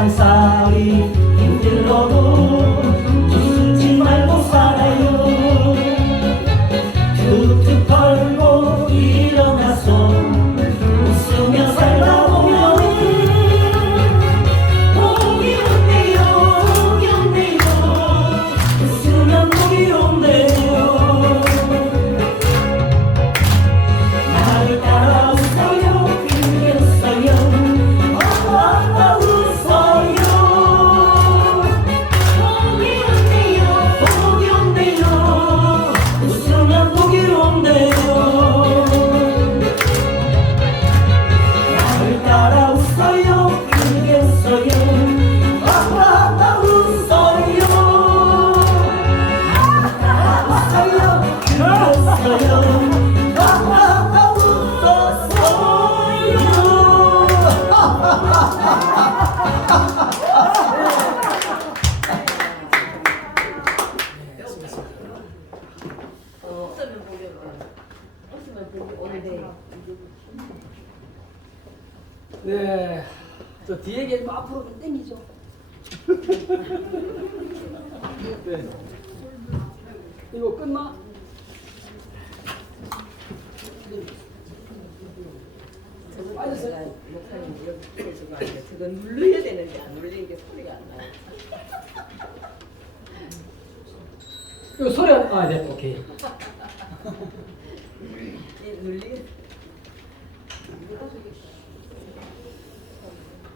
세상살이 힘들어도 웃지 말고 살아요. 툭툭 털고 일어나서 웃으며 살다 보면 복이 온대요. 복이 온대요. 웃으면 복이 온대요. 나를 따라 웃어요. 그게 웃어요. 웃어요. 복이 온대요. 복이 온대요. 웃으면 복이 온대요. 나를 따라 웃어요. 그게 웃어요. 웃어요. 웃어요. 그게 웃어요. 네, 저 뒤에 계시면 앞으로 좀 당기죠. 네. 이거 끝나? 빠졌어요. 목사님 이렇게 해주고 하는데 그거 눌러야 되는데 안 눌리는 게 소리가 안 나요. 이거 소리 안, 아, 네, 오케이. 눌리게.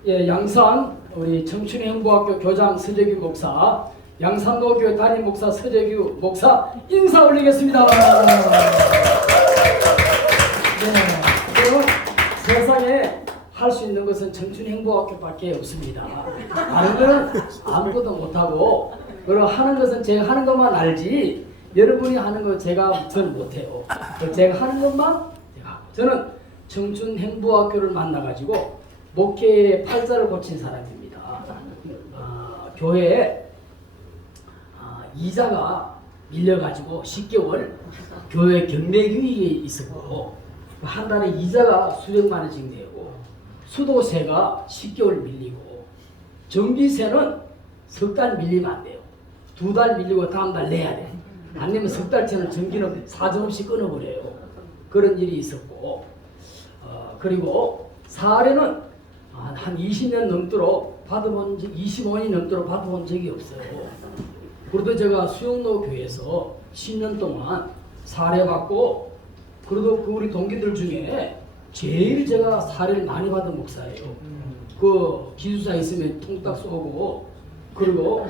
예, 양산 우리 청춘행보학교 교장 서재규 목사, 양산도교회 담임 목사 서재규 목사 인사 올리겠습니다. 네, 그리고 세상에 할 수 있는 것은 청춘행보학교밖에 없습니다. 다른 거는 아무것도 못하고, 그리고 하는 것은 제가 하는 것만 알지 여러분이 하는 거 저는 못해요. 제가 하는 것만 제가 하고, 저는 청춘행보학교를 만나가지고 목회의 팔자를 고친 사람입니다. 교회에 이자가 밀려가지고 10개월 교회 경매기획이 있었고, 한 달에 이자가 수백만 원씩 내고, 수도세가 10개월 밀리고, 전기세는 석 달 밀리면 안 돼요. 2달 밀리고 다음 달 내야 돼. 안 내면 석 달째는 전기는 사정없이 끊어버려요. 그런 일이 있었고, 그리고 사례는 한 20년 넘도록 받아본 적, 25년이 넘도록 받아본 적이 없어요. 그래도 제가 수영로 교회에서 10년 동안 사례받고, 그래도 그 우리 동기들 중에 제일 제가 사례를 많이 받은 목사예요. 그 기숙사 있으면 통딱 쏘고, 그리고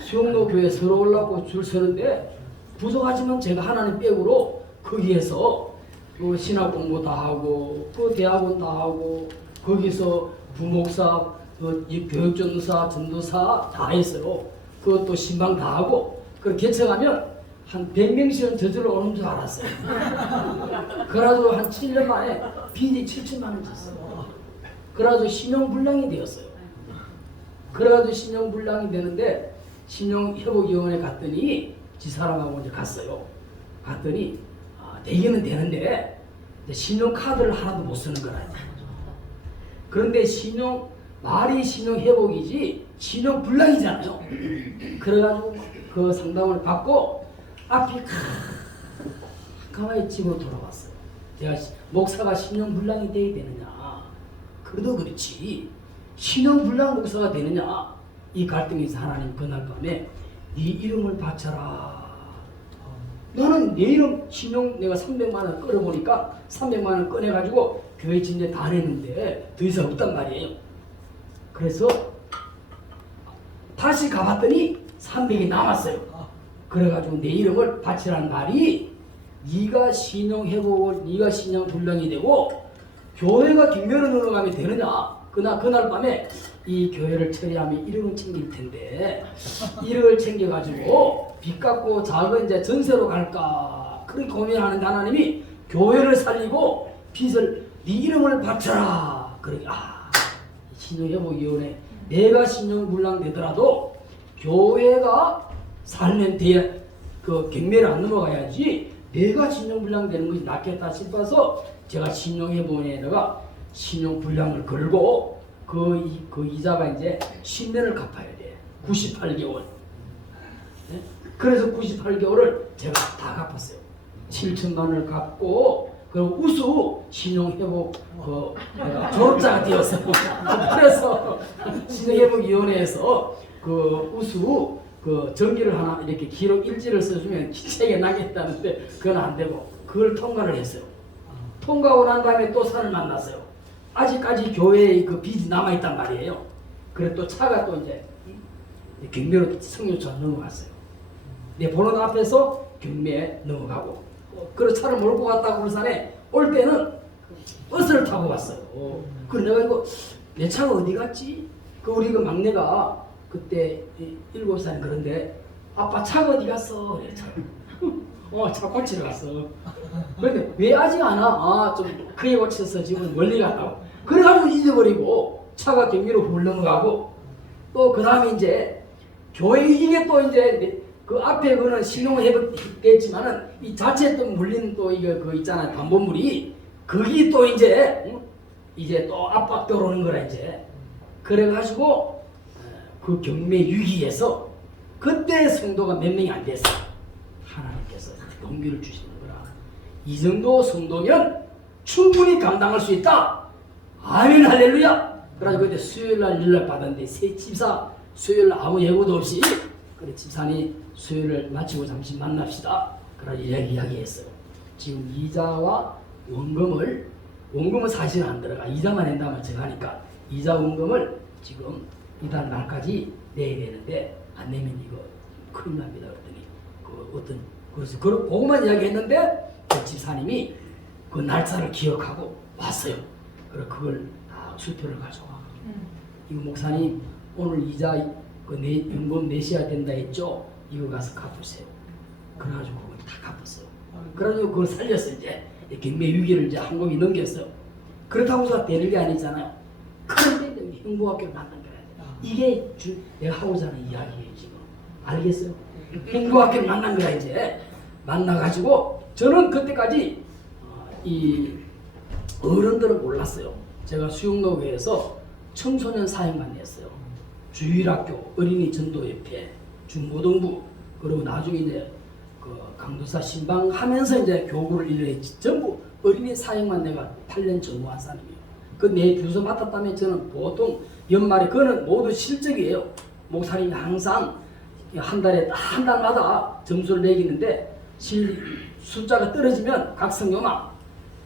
수영로 교회 서로 올라고 줄 서는데 부족하지만 제가 하나님 백으로 거기에서 그 신학 공부 다 하고, 그 대학원 다 하고, 거기서 부목사, 이 교육전도사, 전도사 다 했어요. 그것도 신방 다 하고, 그렇게 개척하면 한 100명씩은 저절로 오는 줄 알았어요. 그래가지고 한 7년 만에 빚이 7천만 원 졌어요. 그래가지고 신용불량이 되었어요. 그래가지고 신용불량이 되는데, 신용회복위원회 갔더니 지사람하고 이제 갔어요. 갔더니 되기는 되는데 신용카드를 하나도 못 쓰는 거라. 그런데 말이 신용회복이지 신용불량이잖아요. 그래가지고 그 상담을 받고 앞이 가만히 집으로 돌아왔어요. 제가 목사가 신용불량이 돼야 되느냐, 그래도 그렇지 신용불량 목사가 되느냐, 이 갈등에서 하나님 그날 밤에 네 이름을 바쳐라. 너는 내 이름 신용 내가 300만 원 끌어보니까 300만 원 꺼내가지고 교회 진짜 다 냈는데 더 이상 없단 말이에요. 그래서 다시 가봤더니 300이 남았어요. 그래가지고 내 이름을 바치라는 말이, 네가 신용 회복을, 네가 신용 불량이 되고 교회가 경매로 넘어가면 되느냐. 그날 밤에 이 교회를 처리하면 1억은 챙길 텐데 1억을 챙겨가지고 빚 갚고 작은 이제 전세로 갈까 그렇게 고민하는데 하나님이 교회를 살리고 빚을 네 이름을 바쳐라. 그러니까 신용회복위원회 내가 신용불량 되더라도 교회가 살면 돼야 그 경매를 안 넘어가야지 내가 신용불량 되는 것이 낫겠다 싶어서 제가 신용회복위원회에다가 신용불량을 걸고 그 이자가 이제 10년을 갚아야 돼. 98개월. 네? 그래서 98개월을 제가 다 갚았어요. 7천만 원을 갚고 그리고 우수 신용회복 내가 졸업자가 되었어. 그래서 신용회복위원회에서 그 우수 그 전기를 하나 이렇게 기록 일지를 써주면 책에 나겠다는데 그건 안 되고 그걸 통과를 했어요. 통과하고 난 다음에 또 산을 만났어요. 아직까지 교회에 그 빚이 남아있단 말이에요. 그래 또 차가 또 이제 경매로 성묘차 넘어갔어요. 내 보는 앞에서 경매에 넘어가고 그래 차를 몰고 갔다고 울산에 올 때는 버스를 타고 갔어요. 그래 내가 이거 내 차가 어디 갔지? 그 우리 그 막내가 그때 7살 그런데 아빠 차가 어디 갔어? 그래 차. 차 고치러 갔어. 그런데 왜 아직 안 와? 좀 크게 고쳐서 지금 멀리 갔다고. 그래가지고 잊어버리고 차가 경기로 훌 넘어가고 또 그 다음에 이제 교회 이게 또 이제 그 앞에 그는 신용을 해봤겠지만은 이 자체 또 물린 또 이거 그 있잖아요 담보물이 그게 또 이제 또 압박 들어오는 거라 이제 그래가지고 그 경매 위기에서 그때 성도가 몇 명이 안 됐어. 하나님께서 용기를 주시는 거라. 이 정도 성도면 충분히 감당할 수 있다. 아멘 할렐루야. 그래가지고 그때 수요일날 일날 받았는데 새 집사 수요일날 아무 예고도 없이 그래 집사님 수요일을 마치고 잠시 만납시다. 그래서 이야기했어요. 지금 이자와 원금은 사실은 안 들어가. 이자만 낸다면 제가 하니까 이자 원금을 지금 이달 말까지 내야 되는데 안 내면 이거 큰일 납니다. 그랬더니 그래서 그거만 이야기했는데 그 집사님이 그 날짜를 기억하고 왔어요. 그래서 그걸 다 수표를 가져와. 이거 목사님 오늘 이자 연금 내셔야 된다 했죠? 이거 가서 갚으세요. 그래가지고 그걸 다 갚았어요. 그래가지고 그걸 살렸어 이제 경매 위기를 이제 한국이 넘겼어요. 그렇다고 해서 되는 게 아니잖아요. 그런데 행복학교를 만난 거야. 이게 내가 하고자 하는 이야기예요 지금. 알겠어요? 행복학교를 만난 거야 이제. 만나가지고 저는 그때까지 이 어른들은 몰랐어요. 제가 수영로교에서 청소년 사역만 했어요. 주일학교, 어린이 전도협회, 중고등부 그리고 나중에 이제 그 강도사 신방하면서 이제 교구를 일했지. 전부 어린이 사역만 내가 8년 전무한 사람이에요. 그 내 부서 맡았다면 저는 보통 연말에 그거는 모두 실적이에요. 목사님이 항상 한 달마다 점수를 매기는데 숫자가 떨어지면 각 성요망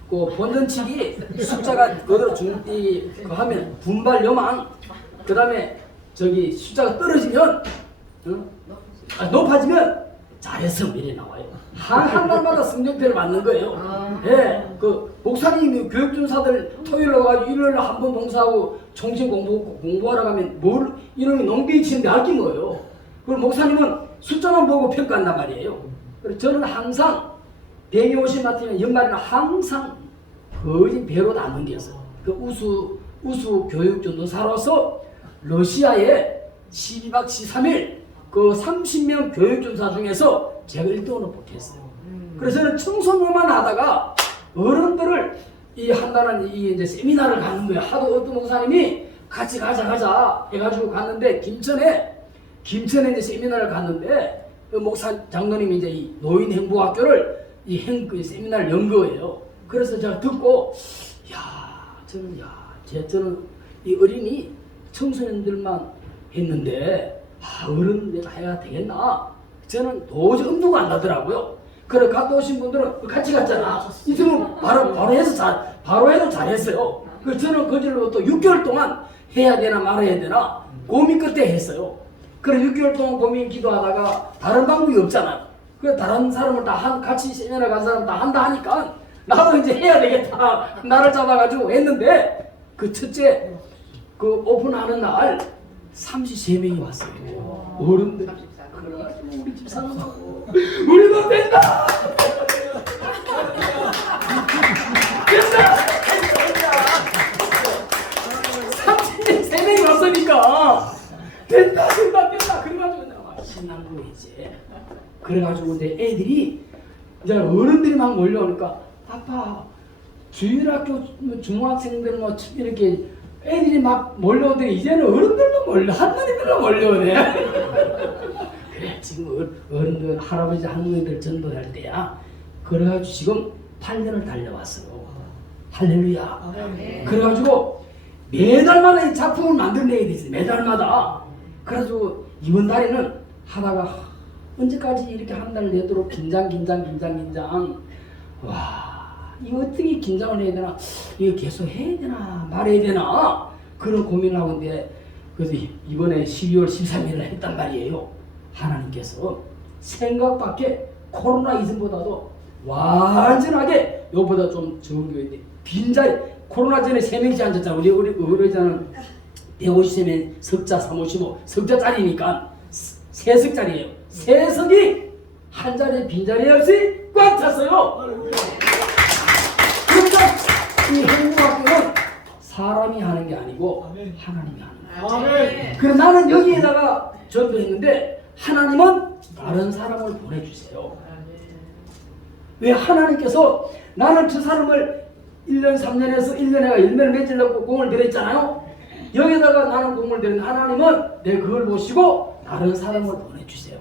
그 본전치기 숫자가 그대로 하면 분발 요망 그 다음에 저기 숫자가 떨어지면 높아지면 잘했어 이래 나와요. 한 달마다 성적표를 맞는 거예요. 예, 그 목사님이 교육준사들 토요일 와가지고 일요일 한 번 봉사하고 정신 공부하러 가면 뭘 이놈이 농비 치는데 알기 뭐예요. 그리고 목사님은 숫자만 보고 평가한단 말이에요. 그래서 저는 항상 150 맡으면 연말에는 항상 거의 배로 다 넘겼어요. 그 우수 교육전도사로서 러시아에 12박 13일 그 30명 교육전사 중에서 제가 1등으로 뽑혔어요. 그래서 저는 청소년만 하다가 어른들을 이 한다는 이 이제 세미나를 가는 거예요. 하도 어떤 목사님이 같이 가자 해가지고 갔는데 김천에 이제 세미나를 갔는데 그 목사 장로님이 이제 이 노인 행복학교를 그 세미나를 연 거예요. 그래서 제가 듣고 저는 이 어린이 청소년들만 했는데 어른 내가 해야 되겠나? 저는 도저히 엄두가 안 나더라고요. 그래 갔다 오신 분들은 같이 갔잖아. 이들은 바로 해도 잘했어요. 그 저는 거질로 또 6개월 동안 해야 되나 말아야 되나 고민 끝에 했어요. 그래 6개월 동안 고민 기도하다가 다른 방법이 없잖아요. 그래 다른 사람을 같이 세미나 간 사람 다 한다 하니까 나도 이제 해야 되겠다. 나를 잡아가지고 했는데 그 첫째 그 오픈하는 날 33명이 왔어요. 어른들. 그래가지고 우리 집사람하고 우리도 된다. 된다. 33명이 왔으니까 된다. 그래가지고 내가 신난 거예요 이제. 그래가지고 이제 애들이 이제 어른들이 막 몰려오니까 아빠 주일학교 중학생들 뭐 이렇게 애들이 막 몰려오더니 이제는 어른들도 몰려, 할머니들도 몰려오네. 그래, 지금 어른들, 할아버지, 할머니들 전도할 때야. 그래가지고 지금 8년을 달려왔어. 할렐루야. 그래가지고 매달마다 이 작품을 만들어내야 되지. 매달마다. 그래가지고 이번 달에는 하다가 언제까지 이렇게 한 달 내도록 긴장. 와, 이거 어떻게 긴장을 해야 되나? 이거 계속 해야 되나? 말해야 되나? 그런 고민을 하고 있는데, 그래서 이번에 12월 13일을 했단 말이에요. 하나님께서 생각밖에 코로나 이전보다도 완전하게 요보다 좀 적은 교회인데 빈자리, 코로나 전에 3명씩 앉았잖아. 우리 의료자는 150명 석자 355 석자짜리니까 3석짜리예요. 3석이 한 자리에 빈자리 없이 꽉 찼어요. 그러니까 이 행복학교는 사람이 하는 게 아니고 하나님이 하는 거예요. 그래서 나는 여기에다가 전도했는데 하나님은 다른 사람을 보내주세요. 왜? 하나님께서 나는 저 사람을 1년 3년에서 1년에가 열매를 맺으려고 공을 들였잖아요. 여기다가 나는 공을 들인 하나님은 내 그걸 보시고 다른 사람을 보내주세요.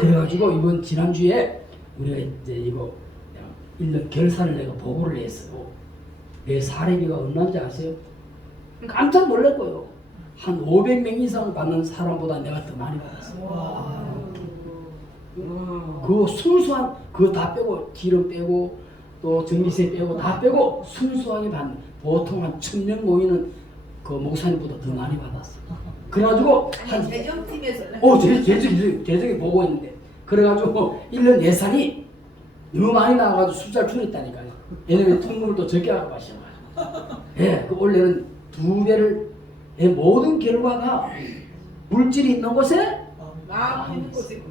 그래가지고 이번 지난주에 우리가 이제 이거 1년 결산을 내가 보고를 했어요. 내 사례비가 얼마인지 아세요? 깜짝 놀랐고요. 한 500명 이상 받는 사람보다 내가 더 많이 받았어요. 그 순수한 그거 다 빼고 기름 빼고 또 전기세 빼고 다 빼고 순수하게 받는, 보통 한 1000명 모이는 그 목사님보다 더 많이 받았어. 그래가지고 한 재정팀에서는 재정이 보고 있는데, 그래가지고 1년 예산이 너무 많이 나와가지고 숫자를 줄였다니까요. 왜냐면 통금을 또 적게 하고 마셔가지고. 예, 그 원래는 2배를, 예, 모든 결과가 물질이 있는 곳에 마음 있는 곳에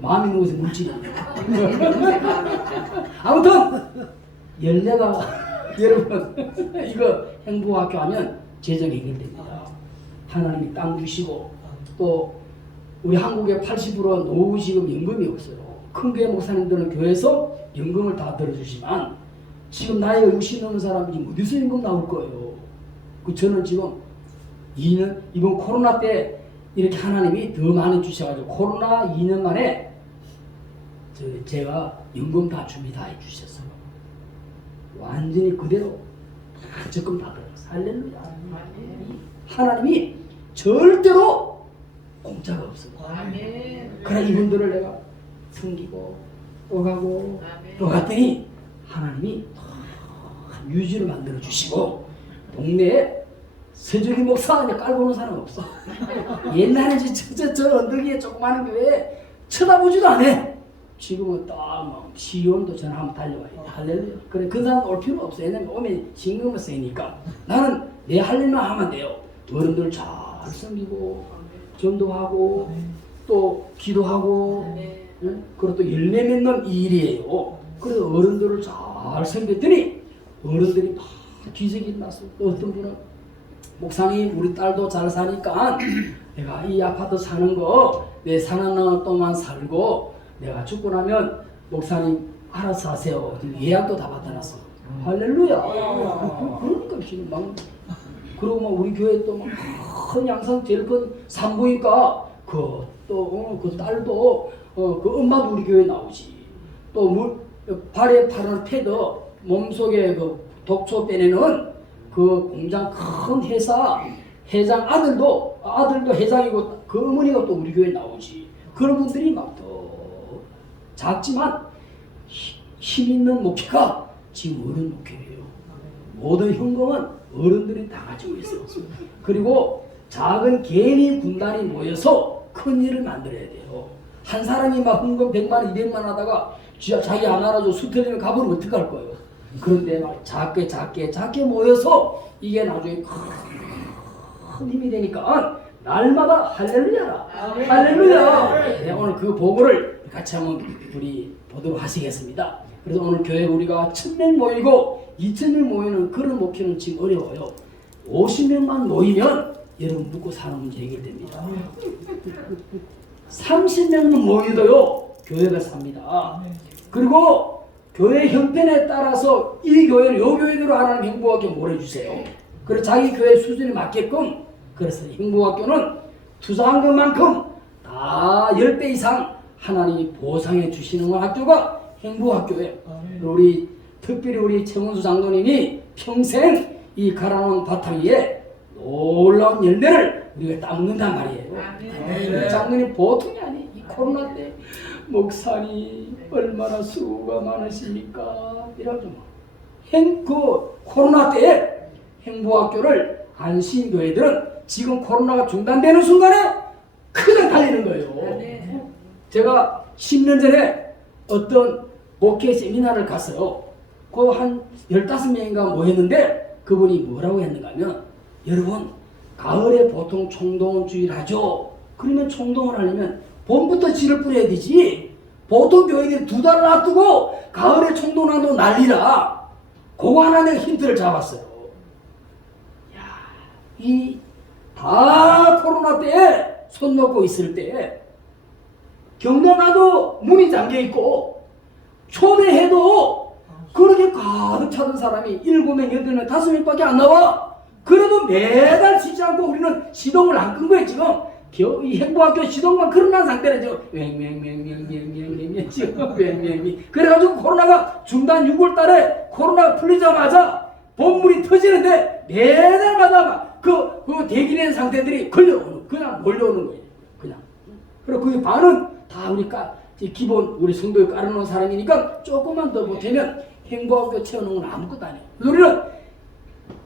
마음이 있는 곳에 물질이 있는 아무튼 열매가 여러분 이거 행복학교 하면 재정이 해결됩니다. 하나님이 땅 주시고, 또 우리 한국에 80% 노후지금 연금이 없어요. 큰 교회 목사님들은 교회에서 연금을 다 들어주지만 지금 나이가 60 넘은 사람이 어디서 연금 나올 거예요. 그 저는 지금 2년, 이번 코로나 때 이렇게 하나님이 더 많이 주셔가지고 코로나 2년 만에 제가 연금 다 준비 다 해주셨어요. 완전히 그대로 다 적금 다 들었어요. 할렐루야. 하나님이 절대로 공짜가 없어요. 그래 이분들을 내가 섬기고 또 가고 또 갔더니 하나님이 유지를 만들어 주시고, 동네에 서정희 목사 깔고 오는 사람 없어. 옛날에 저 언덕 위에 조그마한 교회에 쳐다보지도 않아. 지금은 딱 시온도 전화 한번 달려와요. 할렐루야. 그래 그 사람 올 필요 없어. 왜냐면 오면 신경을 쓰니까 나는 내 할 일만 하면 돼요. 어른들 잘 섬기고 전도하고 또 기도하고, 그리고 또 열매 맺는 일이에요. 그래서 어른들을 잘 섬겼더니 어른들이 막 기적이 일어났어. 또 어떤 분은 목사님 우리 딸도 잘 사니까 내가 이 아파트 사는 거 내 사는 동안 살고 내가 죽고 나면 목사님 알아서 하세요. 예약도 다 받아놨어. 할렐루야. 그러니까 지금 막 그리고 막 우리 교회 또 막 큰 양상 제일 큰 산부인과 그 딸도 그 엄마도 우리 교회 나오지. 또 발에 파는 패드 몸속에 그 독소 빼내는 그 공장 큰 회사 회장 아들도 회장이고 그 어머니가 또 우리 교회 나오지. 그런 분들이 막 더 작지만 힘 있는 목회가 지금 어른 목회예요. 모든 현금은 어른들이 다 가지고 있어. 그리고 작은 개인이 군단이 모여서 큰 일을 만들어야 돼요. 한 사람이 막 헌금 100만 원, 200만 원 하다가 자기 안 알아줘 수틀리면 가버리면 어떡할 거예요. 그런데 막 작게 모여서 이게 나중에 큰 힘이 되니까 날마다 할렐루야라. 할렐루야. 네, 오늘 그 보고를 같이 한번 우리 보도록 하시겠습니다. 그래서 오늘 교회 우리가 1000명 모이고 2000명 모이는 그런 목표는 지금 어려워요. 50명만 모이면 여러분 묵고 사는 문제 해결됩니다. 30명만 모여도요 교회가 삽니다. 그리고 교회 형편에 따라서 이 교회를 요 교회대로 하라는 행복하게 몰아주세요. 그리고 자기 교회 수준에 맞게끔 그래서 행복학교는 투자한 것만큼 다 10배 이상 하나님이 보상해 주시는 학교가 행복학교예요. 우리 특별히 우리 최문수 장로님이 평생 이 갈아놓은 바탕 위에 놀라운 열매를 우리가 따먹는단 말이에요. 장로님 보통이 아니. 이 코로나 때 목사님 얼마나 수고가 많으십니까? 이러죠. 그 코로나 때에 행복학교를 안신교회들은 지금 코로나가 중단되는 순간에 그냥 달리는 거예요. 제가 10년 전에 어떤 목회 세미나를 갔어요. 그 한 15명인가 모였는데 그분이 뭐라고 했는가 하면 여러분 가을에 보통 총동원 주의를 하죠. 그러면 총동원 하려면 봄부터 씨를 뿌려야 되지. 보통 교회들이 2달을 놔두고 가을에 총동원하고 난리라. 그거 하나 내가 힌트를 잡았어요. 이 다 코로나 때에 손 놓고 있을 때 경동아도 문이 잠겨 있고 초대해도 그렇게 가득 차던 사람이 7명, 8명, 5명밖에 안 나와. 그래도 매달 쉬지 않고 우리는 시동을 안 끈 거예요. 지금 이 행복학교 시동만 걸어놓은 상태로 지금 맹맹맹맹맹맹맹 지금 맹맹맹 그래가지고 코로나가 중단 6월 달에 코로나가 풀리자마자 본물이 터지는데 매달마다 그 대기된 상태들이 걸려오는 그냥 몰려오는 거예요. 그냥. 그리고 그 반은 다 우리가 기본 우리 성도에 깔아놓은 사람이니까 조금만 더 보태면 행복학교 채우는 건 아무것도 아니에요. 우리는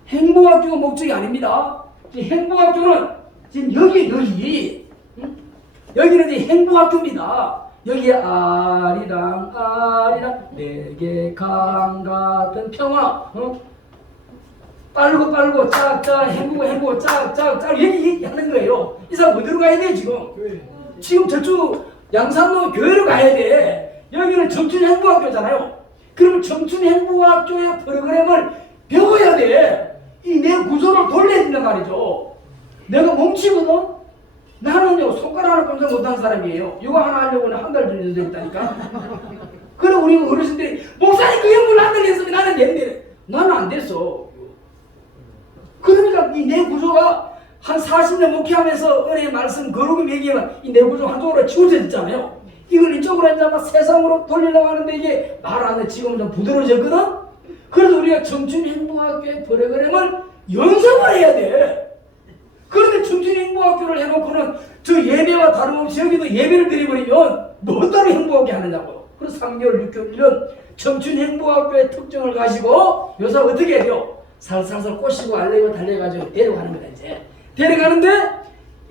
행복학교가 목적이 아닙니다. 행복학교는 지금 여기 여기는 이제 행복학교입니다. 여기에 아리랑 내게 강 같은 평화 빨고 짝짝 행복 짝짝 얘기하는 거예요. 이 사람 어디로 가야 돼 지금 저쪽 양산로 교회로 가야 돼. 여기는 청춘행복학교잖아요. 그러면 청춘행복학교의 프로그램을 배워야 돼. 이 내 구조를 돌려야 된단 말이죠. 내가 멈추거든. 나는요 손가락 하나 꼼짝 못하는 사람이에요. 이거 하나 하려고 한 달 전에 했다니까. 그래 우리 어르신들이 목사님 그 연구를 한 달 했으면 나는 되는데 나는 안 됐어. 그러니까 이 내 구조가 한 40년 목회하면서 은혜의 말씀 거룩을 매기면 이 내 구조 한쪽으로 치우쳐졌잖아요. 이걸 이쪽으로 앉아서 세상으로 돌리려고 하는데 이게 말 안 해. 지금 좀 부드러워졌거든. 그래서 우리가 청춘행복학교의 프로그램을 연습을 해야 돼. 그런데 청춘행복학교를 해놓고는 저 예배와 다름없이 여기도 예배를 드려버리면 뭐 따로 행복하게 하느냐고요. 그래서 3개월, 6개월, 1년 청춘행복학교의 특징을 가지고 요새 어떻게 해요? 살살살 꼬시고 알레고 달려가지고 데려가는 거다 이제. 데려가는데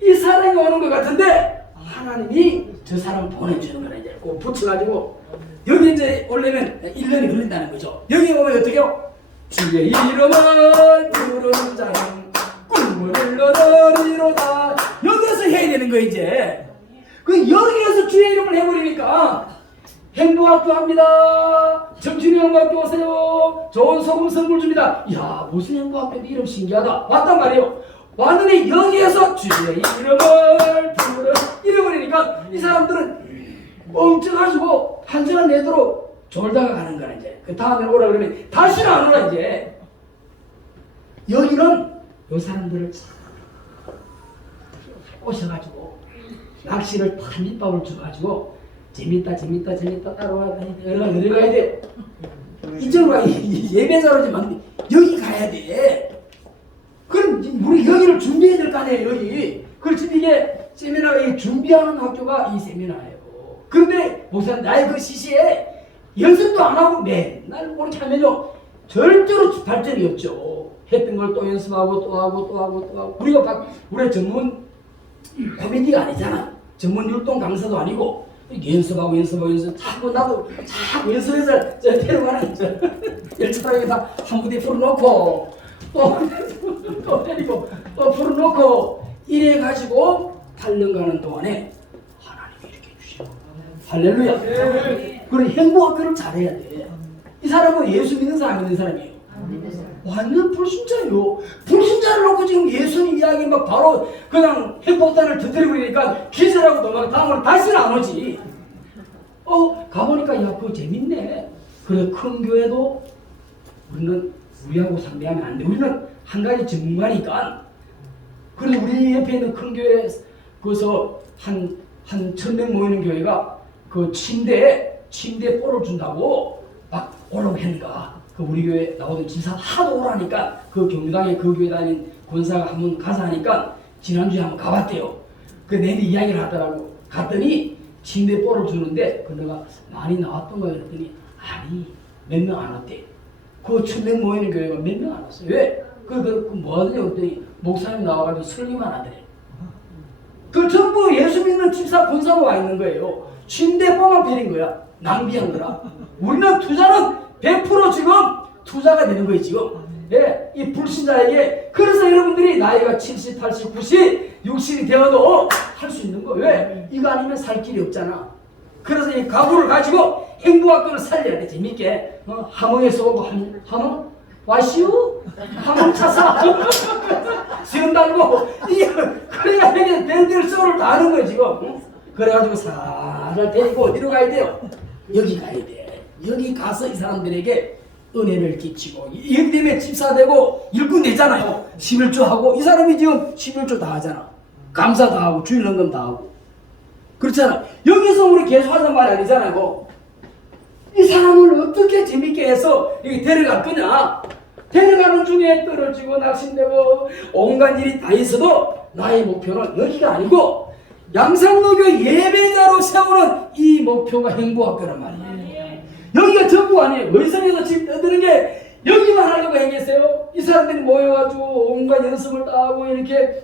이 사람이 오는 것 같은데 하나님이 저 사람 보내주는 거라 이제 꼭 붙여가지고 여기 이제 오려면 1년이 걸린다는 거죠. 여기 오면 어떻게 해요? 주의 이름을 부르는 자는 꿈을 얻으리로다. 여기서 해야 되는 거 이제. 그 여기에서 주의 이름을 해버리니까 행복학교 합니다. 청춘행복학교 오세요. 좋은 소금 선물 줍니다. 이야 무슨 행복학교 이름 신기하다. 왔단 말이에요. 왔는데 여기에서 주의 이름을 부르 잃어버리니까 이 사람들은 멍청가지고 한 시간 내도록 졸다가 가는 거야 이제. 그 다음에 오라 그러면 다시는 안 오라 이제. 여기는 요 사람들을 오셔가지고 낚시를 다 밑밥을 줘가지고 재밌다 따라와 내려가야 돼. 이쪽으로 가. 예배자로지만 여기 가야 돼. 그럼 우리 여기를 준비해야 될 거 아니에요 여기. 그렇지 이게 세미나가 준비하는 학교가 이 세미나예요. 그런데 목사님 나의 그 시시에 연습도 안 하고 맨날 그렇게 하면요 절대로 발전이 없죠. 했던 걸 또 연습하고 또 하고 우리가 우리 전문 코미디가 아니잖아. 전문 율동 강사도 아니고 연습하고 자꾸 나도 자꾸 연습해서 저 데려가는 열차장에다 한 부대 풀어놓고 또 때리고 또 풀어놓고 이래가지고 8년 가는 동안에 하나님이 이렇게 주시고 할렐루야. 그래 행복학교를 잘해야 돼. 이 사람은 예수 믿는 사람 믿는 사람이에요. 완전 불신자예요. 불신자를 놓고 지금 예수님 이야기 막 바로 그냥 행복단을 터뜨려버리니까 기절하고 넘어가 다음으로 다시는 안 오지. 가보니까 야 그거 재밌네. 그래 큰 교회도 우리는 우리하고 상대하면 안 돼. 우리는 한 가지 전문가니까. 그런데 우리 옆에 있는 큰 교회 거기서 한 1,000명 모이는 교회가 그 침대에 볼을 준다고 막 오라고 했는가. 그 우리 교회 나오던 지사 하도 오라니까 그 경유당에 그 교회 다닌 권사가 한번 가서 하니까 지난주에 한번 가봤대요. 그 내내 이야기를 하더라고. 갔더니 침대 볼을 주는데 그 내가 많이 나왔던 거야 그랬더니 아니 몇 명 안 왔대. 그 1,000명 모이는 교회가 몇 명 안 왔어요. 왜? 뭐 하더냐 그랬더니 목사님 나와가지고 설교만 하더래. 그 전부 예수 믿는 집사 권사로 와 있는 거예요. 침대 볼만 빌린 거야. 낭비한 거라. 우리는 투자는 100% 지금 투자가 되는 거예요 지금. 예, 이 불신자에게. 그래서 여러분들이 나이가 70, 80, 90, 60이 되어도 할 수 있는 거예요. 왜? 이거 아니면 살 길이 없잖아. 그래서 이 각오를 가지고 행복학교를 살려야 돼. 재밌게. 함흥에서 오고 함흥? 와시우? 함흥 차사? 지금 달고 그래야 이게 벨들 쏘를 다 하는 거예요 지금. 그래가지고 살살 데리고 어디로 가야 돼요? 여기 가야 돼. 여기 가서 이 사람들에게 은혜를 끼치고 이 때문에 집사 되고 일꾼 되잖아요. 11조 하고 이 사람이 지금 11조 다 하잖아. 감사 다 하고 주일 헌금 다 하고 그렇잖아. 여기서 우리 계속하는 말이 아니잖아요. 이 사람을 어떻게 재밌게 해서 여기 데려갈 거냐. 데려가는 중에 떨어지고 낙심되고 온갖 일이 다 있어도 나의 목표는 여기가 아니고 양산로교 예배자로 세우는 이 목표가 행복학교란 말이에요. 여기가 전부 아니에요. 의성에서 지금 떠드는 게 여기만 하려고 행했어요. 이 사람들이 모여가지고 온갖 연습을 다 하고 이렇게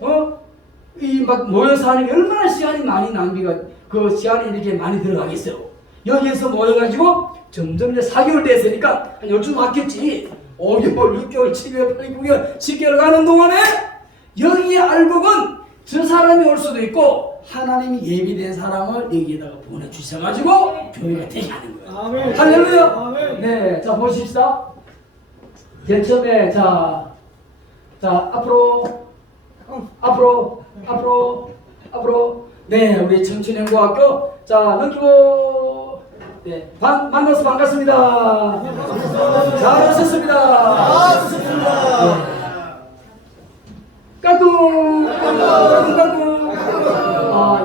이 막 모여서 하는 게 얼마나 시간이 많이 낭비가 그 시간이 이렇게 많이 들어가겠어요. 여기에서 모여가지고 점점 이제 4개월 됐으니까 한 10주 맞겠지. 5개월, 6개월, 7개월, 8개월, 9개월, 10개월 가는 동안에 여기에 알곡은 저 사람이 올 수도 있고 하나님이 예비된 사람을 여기에다가 보내주셔가지고 교회가 되게 하는 거예요. 아멘. 할렐루야. 아멘. 네, 자 보십시다. 제일 처음에 자 앞으로 네 우리 청춘행복학교 자 넘기고 네 만나서 반갑습니다. 잘 오셨습니다. 까꿍.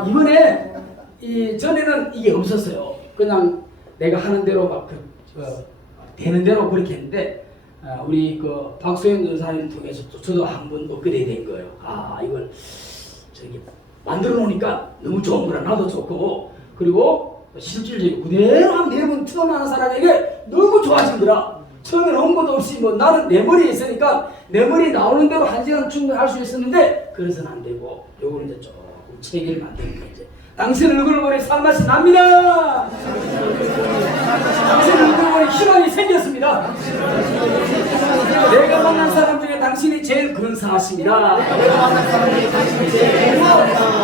이번에 전에는 이게 없었어요. 그냥 내가 하는 대로 막 되는 대로 그렇게 했는데 우리 그 박소영 전사님 통해서 저도 한번 업그레이드 된 거예요. 이걸 저기 만들어 놓으니까 너무 좋은 거라 나도 좋고 그리고 실질적으로 그대로 한 4번 처음 하는 사람에게 너무 좋아지더라. 처음에는 온 것도 없이 나는 내 머리에 있으니까 내 머리 나오는 대로 1시간 충분히 할 수 있었는데 그래서는 안 되고 요거는 이제 조금 체계를 만드는 거예요. 당신 얼굴을 보니 살맛이 납니다. 당신 얼굴을 보니 희망이 생겼습니다. 내가 만난 사람 중에 당신이 제일 근사하십니다.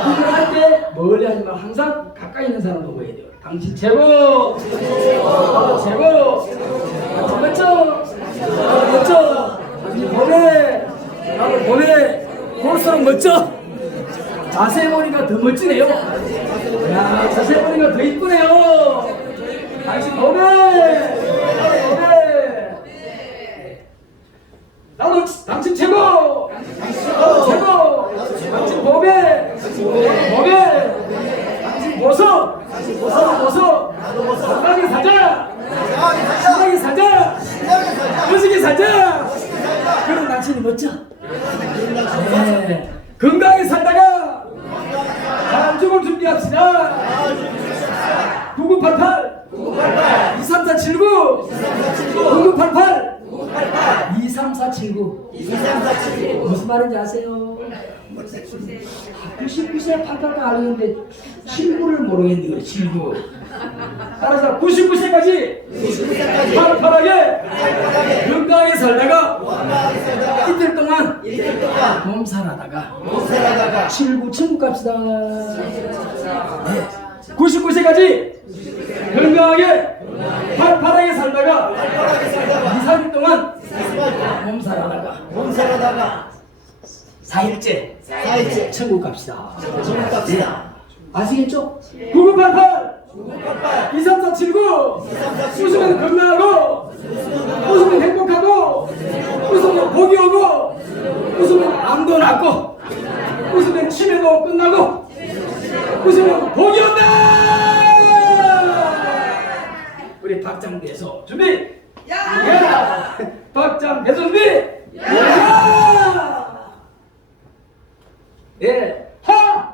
구분할 때 멀리 하지 말고 항상 가까이 있는 사람을 보아야 돼요. 당신 최고! 최고! 멋져! 당신 보내! 나를 보내! 볼수록 멋져! 자세히 보니까 더 멋지네요. 야, 자세히 보니까 더 이쁘네요. 당신 보내! 나도 당신 최고! 최고! 당신 보배! 당신 보석! 건강히 사자! 신나게 사자! 멋지게 사자! 그런 당신이 멋져. 네. 건강히 살다가 다음 주을 준비합시다. 9988 23479 9988 23479 무슨 말인지 아세요? 99세 88가 알았는데 79를 모르겠는데 그래 79. 따라서 99세까지 팔팔하게 건강하게 살다가 이틀 동안 몸살하다가 79 천국 갑시다. 네. 99세까지 건강하게 팔팔하게 살다가 2, 3일 동안 몸살하다가 4일째 천국 갑시다. 네. 아시겠죠? 9988 23479 웃으면 건강하고 웃으면 행복하고 웃으면 복이 오고 웃으면 암도 낫고, 웃으면 치매도 끝나고, 웃으면 복이 온다. 우리 박장대소 준비. 야! 박장대소 준비. 야! 예. 하!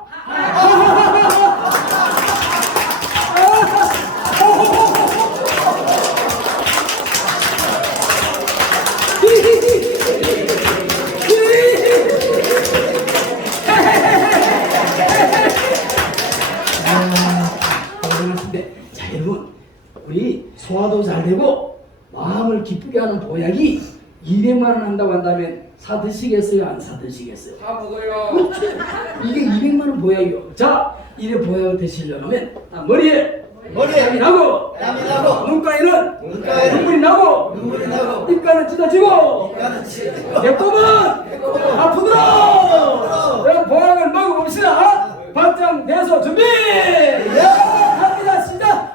자, 여러분, 우리 소화도 잘 되고 마음을 기쁘게 하는 보약이 200만 원 한다고 한다면 사 드시겠어요? 안 사 드시겠어요? 다 먹어요. 그렇죠. 이게 200만 원 보약이요. 자, 이래 보약을 드시려면 머리에 땀이 나고 눈가에는 눈물이 나고 입가는 찢어지고 배꼽은 아프도록 이런 보약을 먹어봅시다. 박장 내서 준비. 갑니다. 시작.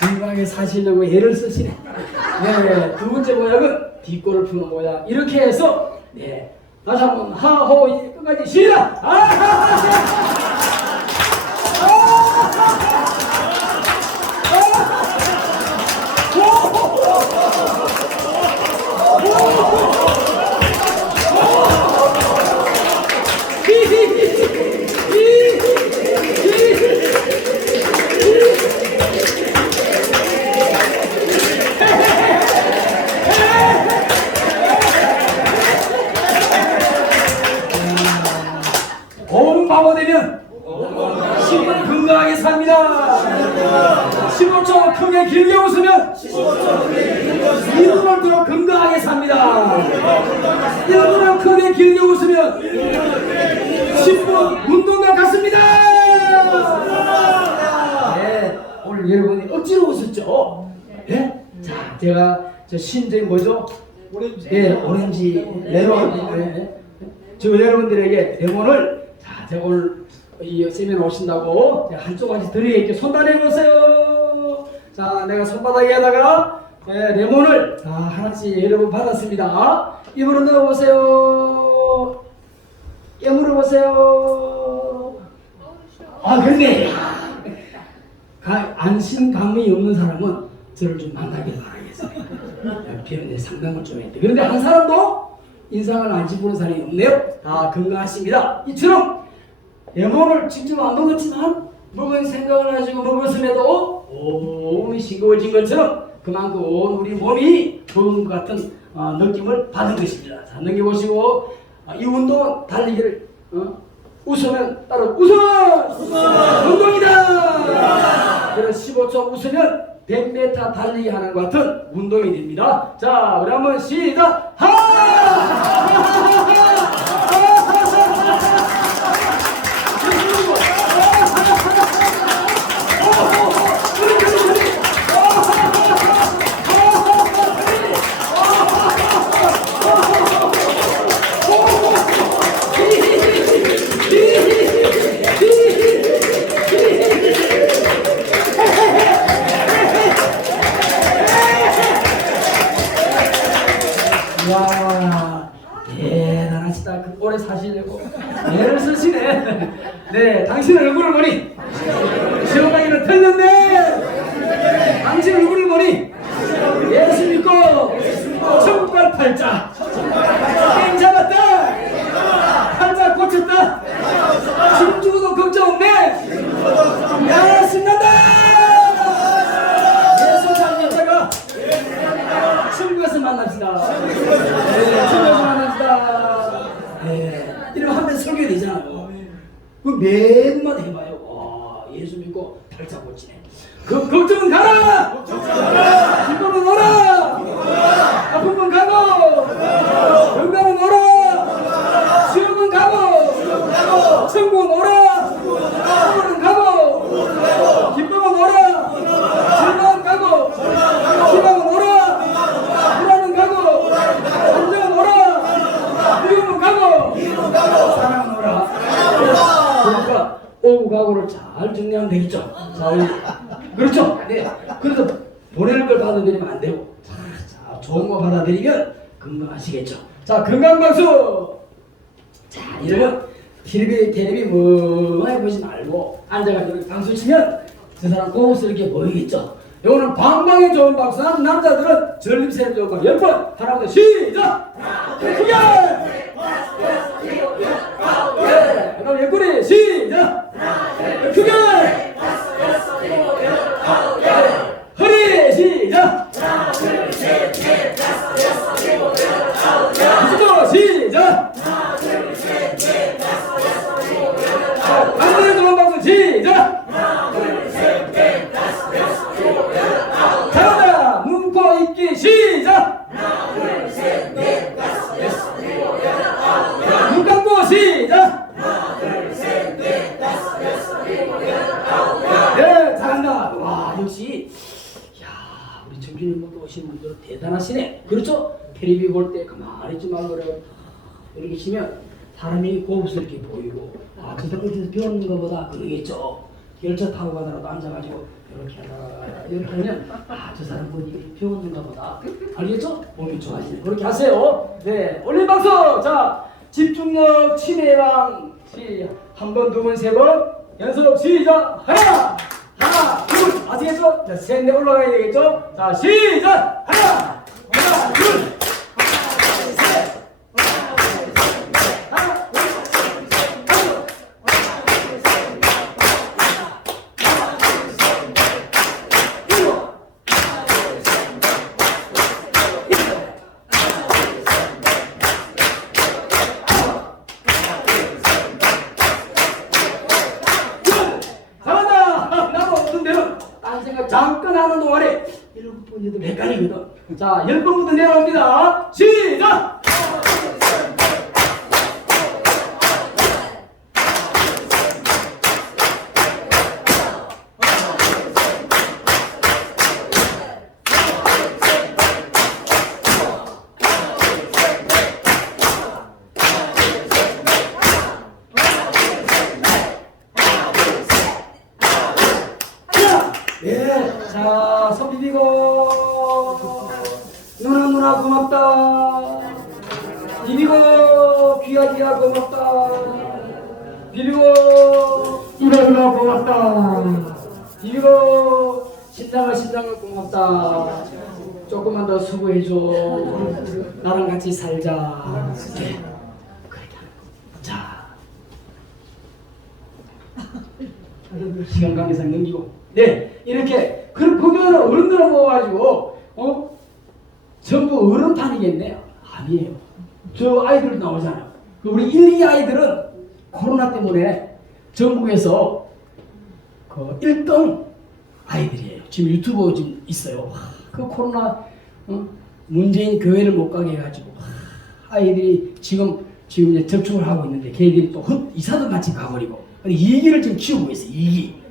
건강하게 사시려고 애를 쓰시네. 네, 두 번째 모양은 뒷골을 푸는 모양. 이렇게 해서 네, 다시 한번 하호 이제 끝까지 시작. 되면 신분 건강하게 삽니다. 15초 크게 길게 웃으면 1분을 더 건강하게 삽니다. 1분을 크게 길게 웃으면 10분 운동과 같습니다. 네, 오늘 여러분이 억지로 웃었죠? 네? 자, 제가 저 신적인 뭐죠? 오렌지. 네, 오렌지 레몬. 네. 저 여러분들에게 레몬을 제가 오늘 이 세미나 오신다고 제가 한쪽까지 드리겠게 손단해 보세요. 자, 내가 손바닥에다가 레몬을 하나씩 여러분 받았습니다. 입으로 넣어보세요. 깨물어 보세요. 그런데 안심감이 없는 사람은 저를 좀 만나길 바라겠습니다. 병원에 상담을 좀 했대. 그런데 한 사람도 인상을 안 짚는 사람이 없네요. 다 건강하십니다. 이처럼 레몬을 직접 안 먹었지만 먹은 생각을 가지고 먹었음에도 몸이 싱거워진 것처럼 그만큼 우리 몸이 좋은 것 같은 느낌을 받은 것입니다. 자, 넘겨보시고 이 운동은 달리기를 웃으면 따로 웃어! 운동이다! 그래서 15초 웃으면 100m 달리기 하는 것 같은 운동이 됩니다. 자, 우리 한번 시작! 와, 대단하시다. 오래 사시려고 애를 쓰시네. 네, 당신 얼굴을 보니 시원하기는 틀렸네. 당신 얼굴을 보니 예수 믿고 천국 갈 팔자 게임 잡았다. 팔자 고쳤다. 지금 죽어도 걱정 없네. 야, 신난다. 예수 장님자가 천국에서 만납시다. 네, 천국에서 만납시다. 네, 이러면 한 번 설교 되잖아요. 그 매일마다 해봐요. 와, 예수 믿고 팔자 고치네. 그 걱정은 가라. 기쁨은 오라. 아픔은 가고 건강은 오라. 수영은 가고 천국은 오라. 천국은 가고 정리하면 되겠죠. 자, 우리 그렇죠. 네. 그래서 보낼 걸 받아들이면 안 되고, 자, 좋은 거 받아들이면 건강하시겠죠. 자, 건강방수. 자, 이러면 텔레비 멍하게 보지 말고 앉아가지고 방수 치면 저 사람 고급스럽게 보이겠죠. 요거는 방방에 좋은 박수. 남자들은 전립선에 좋은 거 10번. 하나부터 시작. 크게. 그다음 옆구리 시작. 크게. 허리 시작. 수도 시작. 반대로 좋은 박수 시작. 잘한다. 눈, 코, 입기 시작. 눈 감고 시작. 네, 잘한다. 와, 역시 야, 우리 정준이 모두 오신 분들은 대단하시네. 그렇죠? 텔레비 볼 때 가만히 있지 말고 이렇게 계시면 사람이 고급스럽게 보이고, 아, 그 사람한테서 배우는 것보다 그러겠죠. 열차 타고 가더라도 앉아가지고 이렇게 하다가 이렇게 하면, 아, 저 사람 보니 배우는가 보다. 알겠죠? 몸이 좋아지네. 그렇게 하세요. 네, 올린 박수. 자, 집중력 치매 예방. 한 번, 두 번, 세 번 연속 시작. 하나, 둘. 아시겠죠? 자, 셋, 넷 올라가야 되겠죠? 자, 시작. 하나, 둘. 잠깐 하는 동안에 7번, 8번 헷갈리거든. 자, 10번부터 내려옵니다. 시작! 자, 손 비비고. 누나 고맙다. 비비고. 귀하기야 고맙다. 비비고. 이라 고맙다. 비비고. 신장아 고맙다. 조금만 더 수고해줘. 나랑 같이 살자. 그렇게 하는 거. 자, 시간 관계상 넘기고. 네, 이렇게 보면 어른들 모아가지고 전부 어른판이겠네요. 아니에요. 저 아이들 나오잖아요. 우리 1, 2 아이들은 코로나 때문에 전국에서 그 1등 아이들이에요. 지금 유튜브 지금 있어요. 그 코로나 문재인 교회를 못 가게 해가지고 아이들이 지금 이제 접촉을 하고 있는데 걔들이 또 이사도 같이 가버리고 이기를 지금 키우고 있어요. 이기.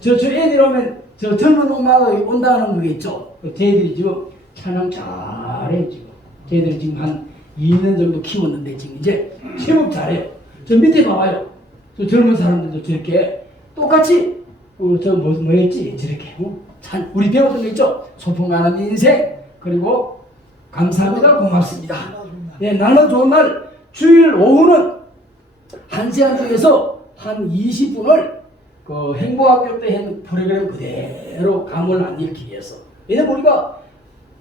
저 애들 오면 저 젊은 엄마가 온다는 거겠죠. 쟤들이 지금 찬양 잘해 지금. 쟤들이 지금 한 2년 정도 키웠는데 지금 이제 제법 잘해요. 저 밑에 봐봐요. 저 젊은 사람들도 저렇게 똑같이 저 뭐였지 저렇게 우리 배웠던 거 있죠. 소풍하는 인생 그리고 감사합니다 고맙습니다. 네, 나는 좋은 날 주일 오후는 1시간 중에서 한 20분을 그 행복학교 때 했는 프로그램 그대로 감을 안 잃기 위해서. 왜냐면 우리가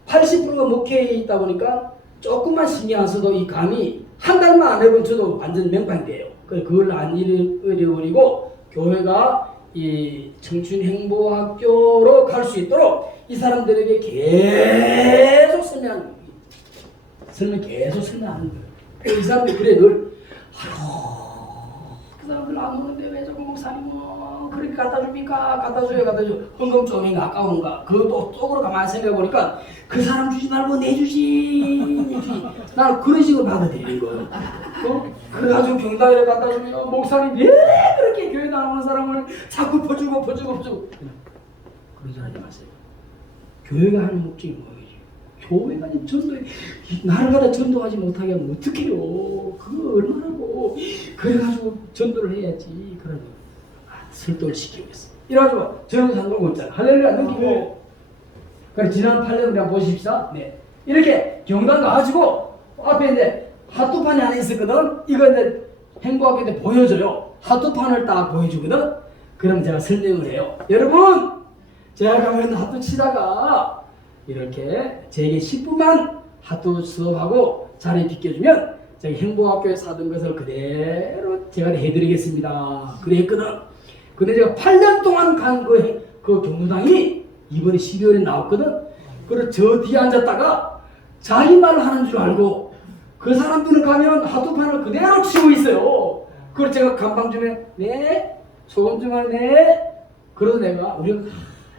80%가 목회에 있다 보니까 조금만 신경 안 써도 이 감이 한 달만 안 해보면 저도 완전 명방돼요. 그걸 안 잃어버리고 교회가 이 청춘 행복학교로 갈 수 있도록 이 사람들에게 계속 설명하는 거예요. 이 사람들이 그래 늘 그 사람들 안 오는데 왜 저거 목사님은 그렇게 갖다 줍니까? 갖다 줘요. 헌금 좀인가 아까운가? 그것도 속으로 가만히 생각해보니까 그 사람 주지 말고 내주지. 나는 그런 식으로 받아들이는 거예요. 그래가지고 경당에 갖다 주면 목사님 왜 그렇게 교회 나오는 사람을 자꾸 퍼주고 그러지 하지 마세요. 교회가 하는 목적이 뭐예요? 교회가 전도해 나를 갖다 전도하지 못하게 하면 어떡해요. 그거 얼마나고 그래가지고 전도를 해야지. 그러니 안 설득을 시키고 있어. 이래가지고 저는 한 걸고 있잖아. 할렐루야 넘기고. 그래 지난 8년을 한번 보십시다. 네. 이렇게 경단 가가지고 앞에 이제 핫도판이 하나 있었거든. 이거 이제 행복하게 보여줘요. 핫도판을 딱 보여주거든. 그럼 제가 설명을 해요. 여러분, 제가 가면 핫도 치다가 이렇게 제게 10분만 핫도 수업하고 자리 비켜주면 제가 행복학교에서 하던 것을 그대로 제가 해드리겠습니다. 그래 했거든. 근데 제가 8년 동안 간 그 경로당이 이번에 12월에 나왔거든. 그래서 저 뒤에 앉았다가 자기 말을 하는 줄 알고 그 사람들은 가면 핫도판을 그대로 치고 있어요. 그래서 제가 감방 주면 네, 소금 좀 하네. 그래서 내가 우리가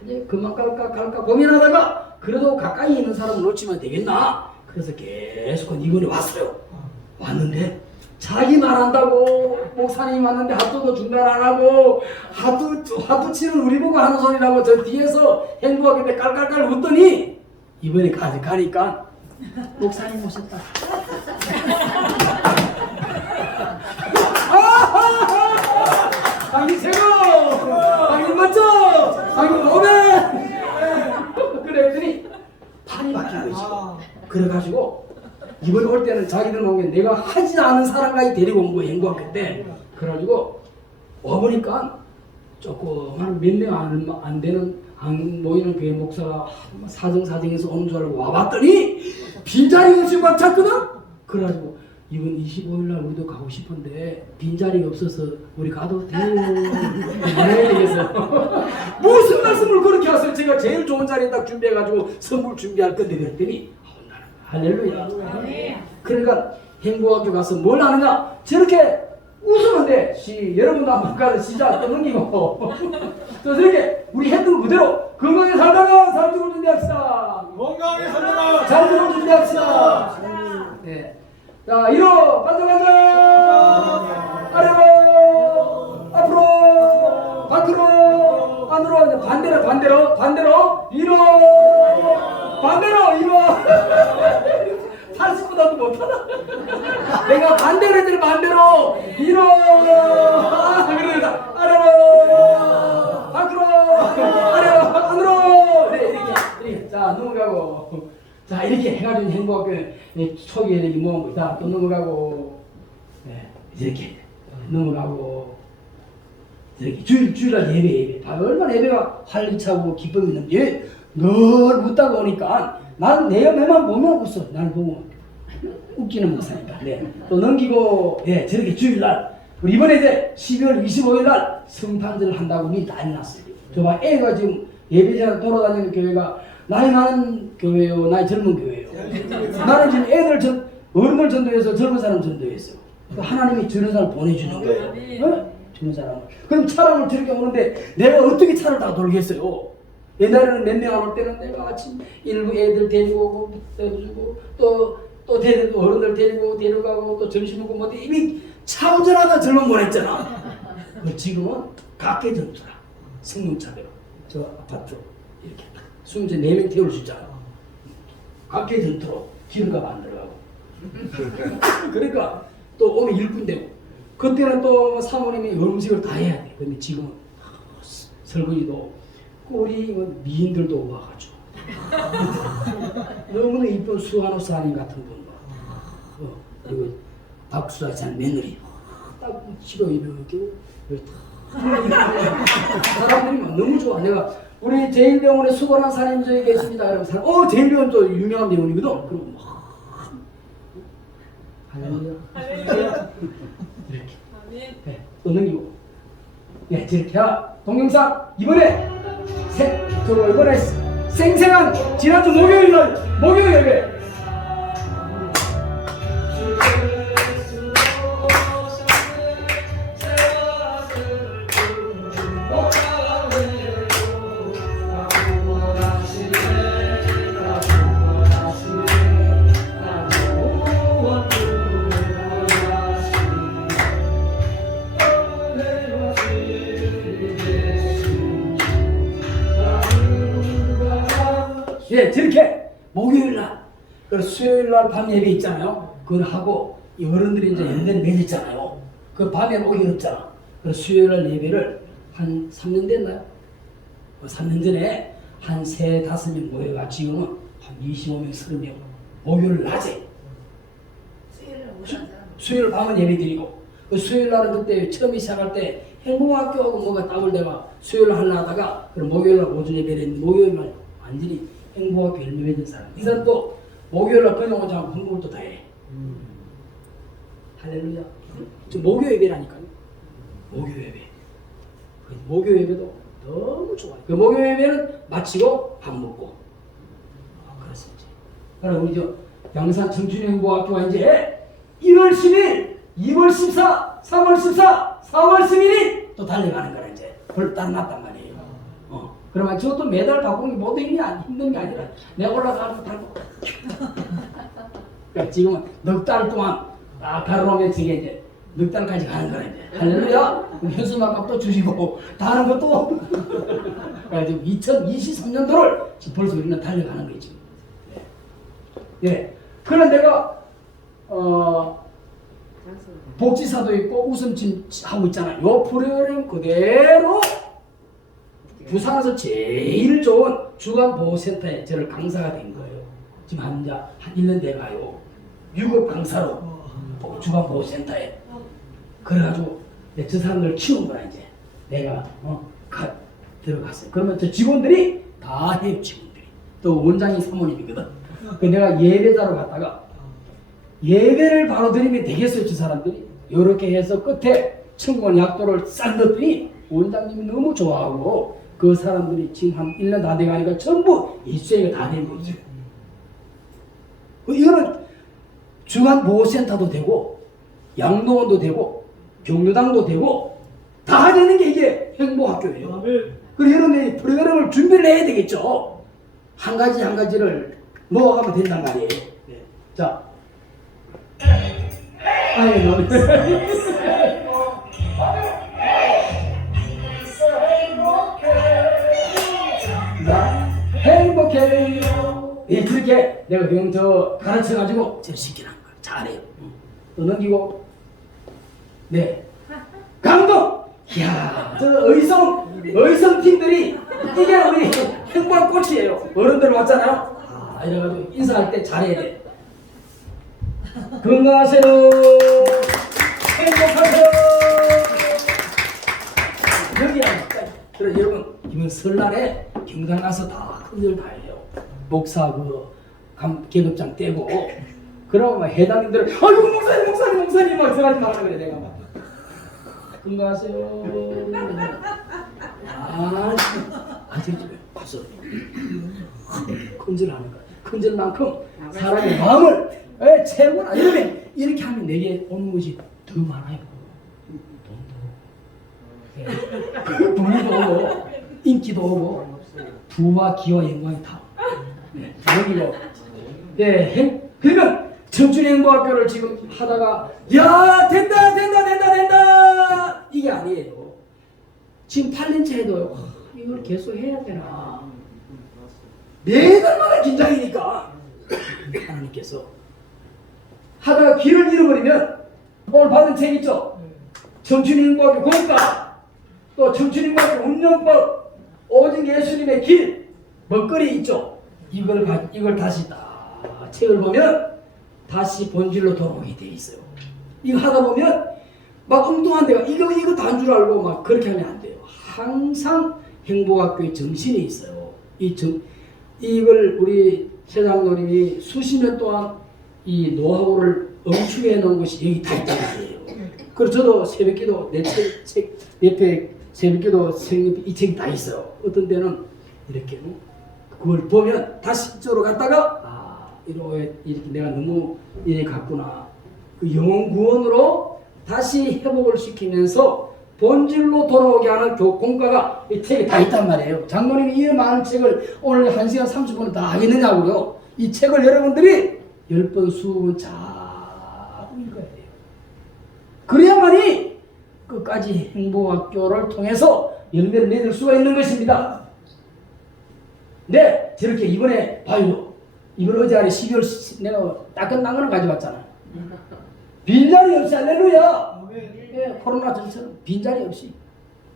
이제 그만 갈까 고민하다가 그래도 가까이 있는 사람을 놓치면 되겠나. 그래서 계속 이번에 왔어요. 왔는데 자기 말한다고 목사님 왔는데 핫도도 중단 안 하고 핫도 치는 우리 보고 하는 소리라고 저 뒤에서 행복하게 깔깔깔 웃더니 이번에 가니까 목사님 오셨다. 당신 최고! 당신 멋져! 당신 오메! 그래 했더니 판이 바뀐 거지. 그래가지고 이번에 올 때는 자기들 오면 내가 하지 않은 사람까지 데리고 온 거야. 행복할 때. 그래가지고 와보니까 조금 한 몇 명 안 되는 안 모이는 교회 목사가 사정사정해서 오는 줄 알고 와봤더니 빈자리가 없이 막 찾거든? 그래가지고 이번 25일날 우리도 가고 싶은데 빈자리가 없어서 우리 가도 돼요. 해야 되겠어. 무슨 말씀을 그렇게 하세요? 제가 제일 좋은 자리 딱 준비해가지고 선물 준비할 건데 그랬더니 할렐루야. 그러니까 행복학교 가서 뭘 하느냐? 저렇게 웃으는데 여러분도 한번 가서 시작 떠넘기고 또 저렇게 우리 했던 거 그대로 건강하게 살다가 잘 죽을 준비합시다. 건강하게 살다가 잘 죽을 준비합시다. 네. 자, 이로 반짝반짝 아래로 앞으로 밖으로 안으로 반대로 위로 반대로 이로 80보다도 못하나? 내가 반대로 했더니 반대로 위로 그러다 아래로 밖으로 아래로 안으로 네, 이렇게 자 넘어가고 자 이렇게 해가지고 행복하게 초기에 이렇게 모은 거다 또 넘어가고 네, 이렇게 넘어가고 이렇게 주일날 예배 얼마나 예배가 활기차고 기쁨이 있는지 늘 웃다가 오니까 나는 내 옆에만 보면 웃어. 나를 보면 웃기는 목사니까. 네. 또 넘기고 예, 저렇게 주일날 우리 이번에 이제 12월 25일날 성탄절을 한다고 우리 난리 났어요. 저봐 애가 지금 예배자 돌아다니는 교회가 나이 많은 교회요, 나이 젊은 교회요. 나는 지금 애들 어른들 전도해서 젊은 사람 전도했어. 하나님이 젊은 사람 보내주는 거예요. 어? 젊은 사람을. 그럼 차량을 저렇게 오는데 내가 어떻게 차를 다 돌겠어요? 옛날에는 몇 명 안 올 때는 내가 아침 일부 애들 데리고 오고 떼주고 또 데리고 어른들 데리고 데려가고 또 점심 먹고 뭐 이미 차 운전하다 젊은 보냈잖아. 지금은 각계 전투라 승용차대로 저 아파트 이렇게 수용자 4명 태울 수 있잖아. 각계 전투로 기름값 안 들어가고 그러니까 또 오늘 일꾼 되고 그때는 또 사모님이 음식을 다 해야 돼. 근데 지금은 설거지도 우리 미인들도 와가지고 너무나 이쁜 수완호사님 같은 분 그리고 박수아찬 며느리 딱 치고 이렇게 사람들이 너무 좋아. 내가 우리 제일병원에 수건한 사님 저기 계십니다. 이러면 사람 제일병원 또 유명한 병원이거든. 그리고 할렐루야 이렇게 네, 또 넘기고 네, 저렇게 동영상 이번에 이번에 생생한 지난주 목요일날 목요일 예배 예, 저렇게 목요일날, 수요일날 밤 예배 있잖아요. 그걸 하고, 어른들이 이제 연대를 맺었잖아요. 그 밤에는 오기 어렵잖아. 그래서 수요일날 예배를 한 3년 됐나요? 3년 전에 한 3-5명 모여가 지금은 한 25명, 30명 목요일 낮에 수요일 밤은 예배 드리고 그 수요일 날은 그때 처음에 시작할 때 행복학교하고 뭐가 땀을 대가 수요일 하려 하다가 그럼 목요일 날 오전 예배를 했는데 목요일 날 완전히 행복학교 열매 맺은 사람 이 사람 또 목요일 날 그냥 오지 않고 헌금을 또 다 해. 할렐루야. 저 목요 예배라니까요. 목요 예배. 그 목요 예배도 너무 좋아요. 그 목요 예배는 마치고 밥 먹고. 그렇습니다. 그럼 우리 저 양산 청춘행복학교가 이제 1월 10일, 2월 14, 3월 14, 4월 11일 또 달려가는 거라 이제. 벌 딱 났단 말이에요. 그러면 저것도 매달 바꾸는 게 모든 일이 힘든 게 아니라 내가 올라가서 달고. 그러니까 지금은 넉 달 동안 가로로면 저게 이제 넉 달까지 가는 거라 이제. 할렐루야. 현수막값도 주시고 다른 것도. 그래서 2023년도를 지금 벌써 우리는 달려가는 거지. 예. 그런 내가 복지사도 있고 웃음짐 하고 있잖아요. 요 프로그램 그대로 부산에서 제일 좋은 주간보호센터에 저를 강사가 된 거예요. 지금 한 1년 돼가요. 유급 강사로 주간보호센터에. 그래가지고 저 사람들 키운 거야 이제. 내가 들어갔어요. 그러면 저 직원들이 다 해요. 직원들이. 또 원장이 사모님이거든. 그 내가 예배자로 갔다가 예배를 바로 드리면 되겠어요. 저 사람들이. 이렇게 해서 끝에 청원 약도를 싹 넣더니 원장님이 너무 좋아하고 그 사람들이 지금 한 1년 다 돼가니까 전부 입수가 다 된 거죠. 이거는 주간보호센터도 되고 양로원도 되고 경로당도 되고 다 되는 게 이게 행복학교예요. 그래서 이런 프로그램을 준비를 해야 되겠죠. 한 가지 한 가지를 모아가면 된단 말이에요. 네. 자, 아유, 행복해요. 예, 그렇게 내가 그냥 가르쳐가지고 저를 시키는 거야. 잘해요. 또 넘기고, 네. 감동! 이야, 저 의성 팀들이 이게 우리 행복한 꽃이에요. 어른들 왔잖아요. 이래가지고 인사할 때 잘해야 돼. 건강하세요. 행복하세요. 여기야. 그래 여러분 이번 설날에 경당 가서 다 큰일 다 해요. 목사 계급장 떼고 그러면 해당인들은 아이고 목사님 막 들어가지 말라 그래 내가 막. 건강하세요. 아직 가서 큰절하는 거야. 큰절만큼 사람의 마음을 채우거나 이러면 이렇게 하면 내게 오는 것이 더 많아요. 돈도 부도 인기도 오고 부와 기와 영광이 다 여기고 그러니까 청춘행복학교를 지금 하다가 야 된다 이게 아니에요. 지금 8년째 해도 이걸 계속 해야 되나 매달마다 긴장이니까 하나님께서 하다가 길을 잃어버리면 오늘 받은 책 있죠. 청춘행복학교 공과 또 청춘행복학교 운영법 오직 예수님의 길 먹거리 있죠. 이걸 다시 딱 책을 보면 다시 본질로 돌아오게 돼 있어요. 이거 하다 보면 막 엉뚱한 데가 이거 다 한 줄 알고 막 그렇게 하면 안 돼요. 항상 행복학교의 정신이 있어요. 이걸 우리 세상노님이 수십 년 동안 이 노하우를 응축해 놓은 것이 여기 다 있단 말이에요. 그래서 저도 새벽기도 내 책 옆에 새벽기도 이 책이 다 있어요. 어떤 데는 이렇게 그걸 보면 다시 저로 갔다가 이렇게 내가 너무 이래 갔구나. 그 영혼 구원으로 다시 회복을 시키면서 본질로 돌아오게 하는 공과가 이 책에 다 있단 말이에요. 장로님이 이 많은 책을 오늘 1시간 30분 다 하겠느냐고요. 이 책을 여러분들이 10번, 20번 자꾸 읽어야 돼요. 그래야만이 끝까지 행복학교를 통해서 열매를 맺을 수가 있는 것입니다. 네, 저렇게 이번에 봐요. 이번 어제 아래 12월 내가 따끈한 거는 가져왔잖아. 빈자리 없이 할렐루야. 네, 코로나 전처럼 빈자리 없이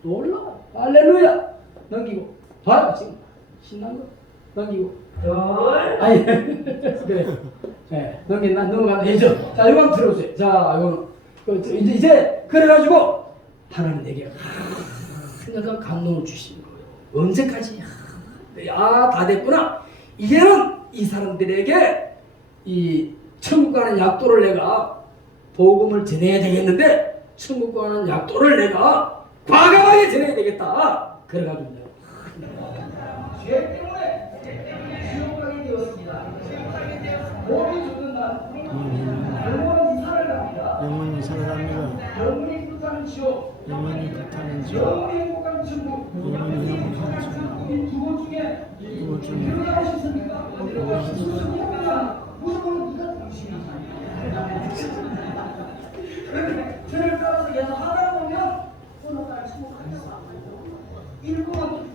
또 올라가. 할렐루야. 넘기고. 봐요 지금 신난 거. 넘기고. 아니 그래. 네, 넘겼나? 넘어가나? 예죠. 자 이건 들어보세요. 자 이거는 이제 그래가지고 하나님 내게 생각한 감동을 주시는 거예요. 언제까지? 다 됐구나. 이제는 이 사람들에게 이 천국 가는 약도를 내가 복음을 전해야 되겠는데 천국 가는 약도를 내가 과감하게 전해야 되겠다. 그래가지고 죄 때문에 지옥 가게 되었습니다. 몸이 죽는다. 영원히 살아갑니다. 영원히 살아갑니다. 영원히 불타는 지옥. 영원히 불타는 지옥. 영원히 행복한 천국. 영원히 행복한 천국. 이두곳 중에 두곳 중에 들어가고 싶습니까? 무슨 소리야? 무조건 네가 당신이야. 그런데 저를 따라서 계속 하다 보면 어느 날 천국 가겠어. 일부는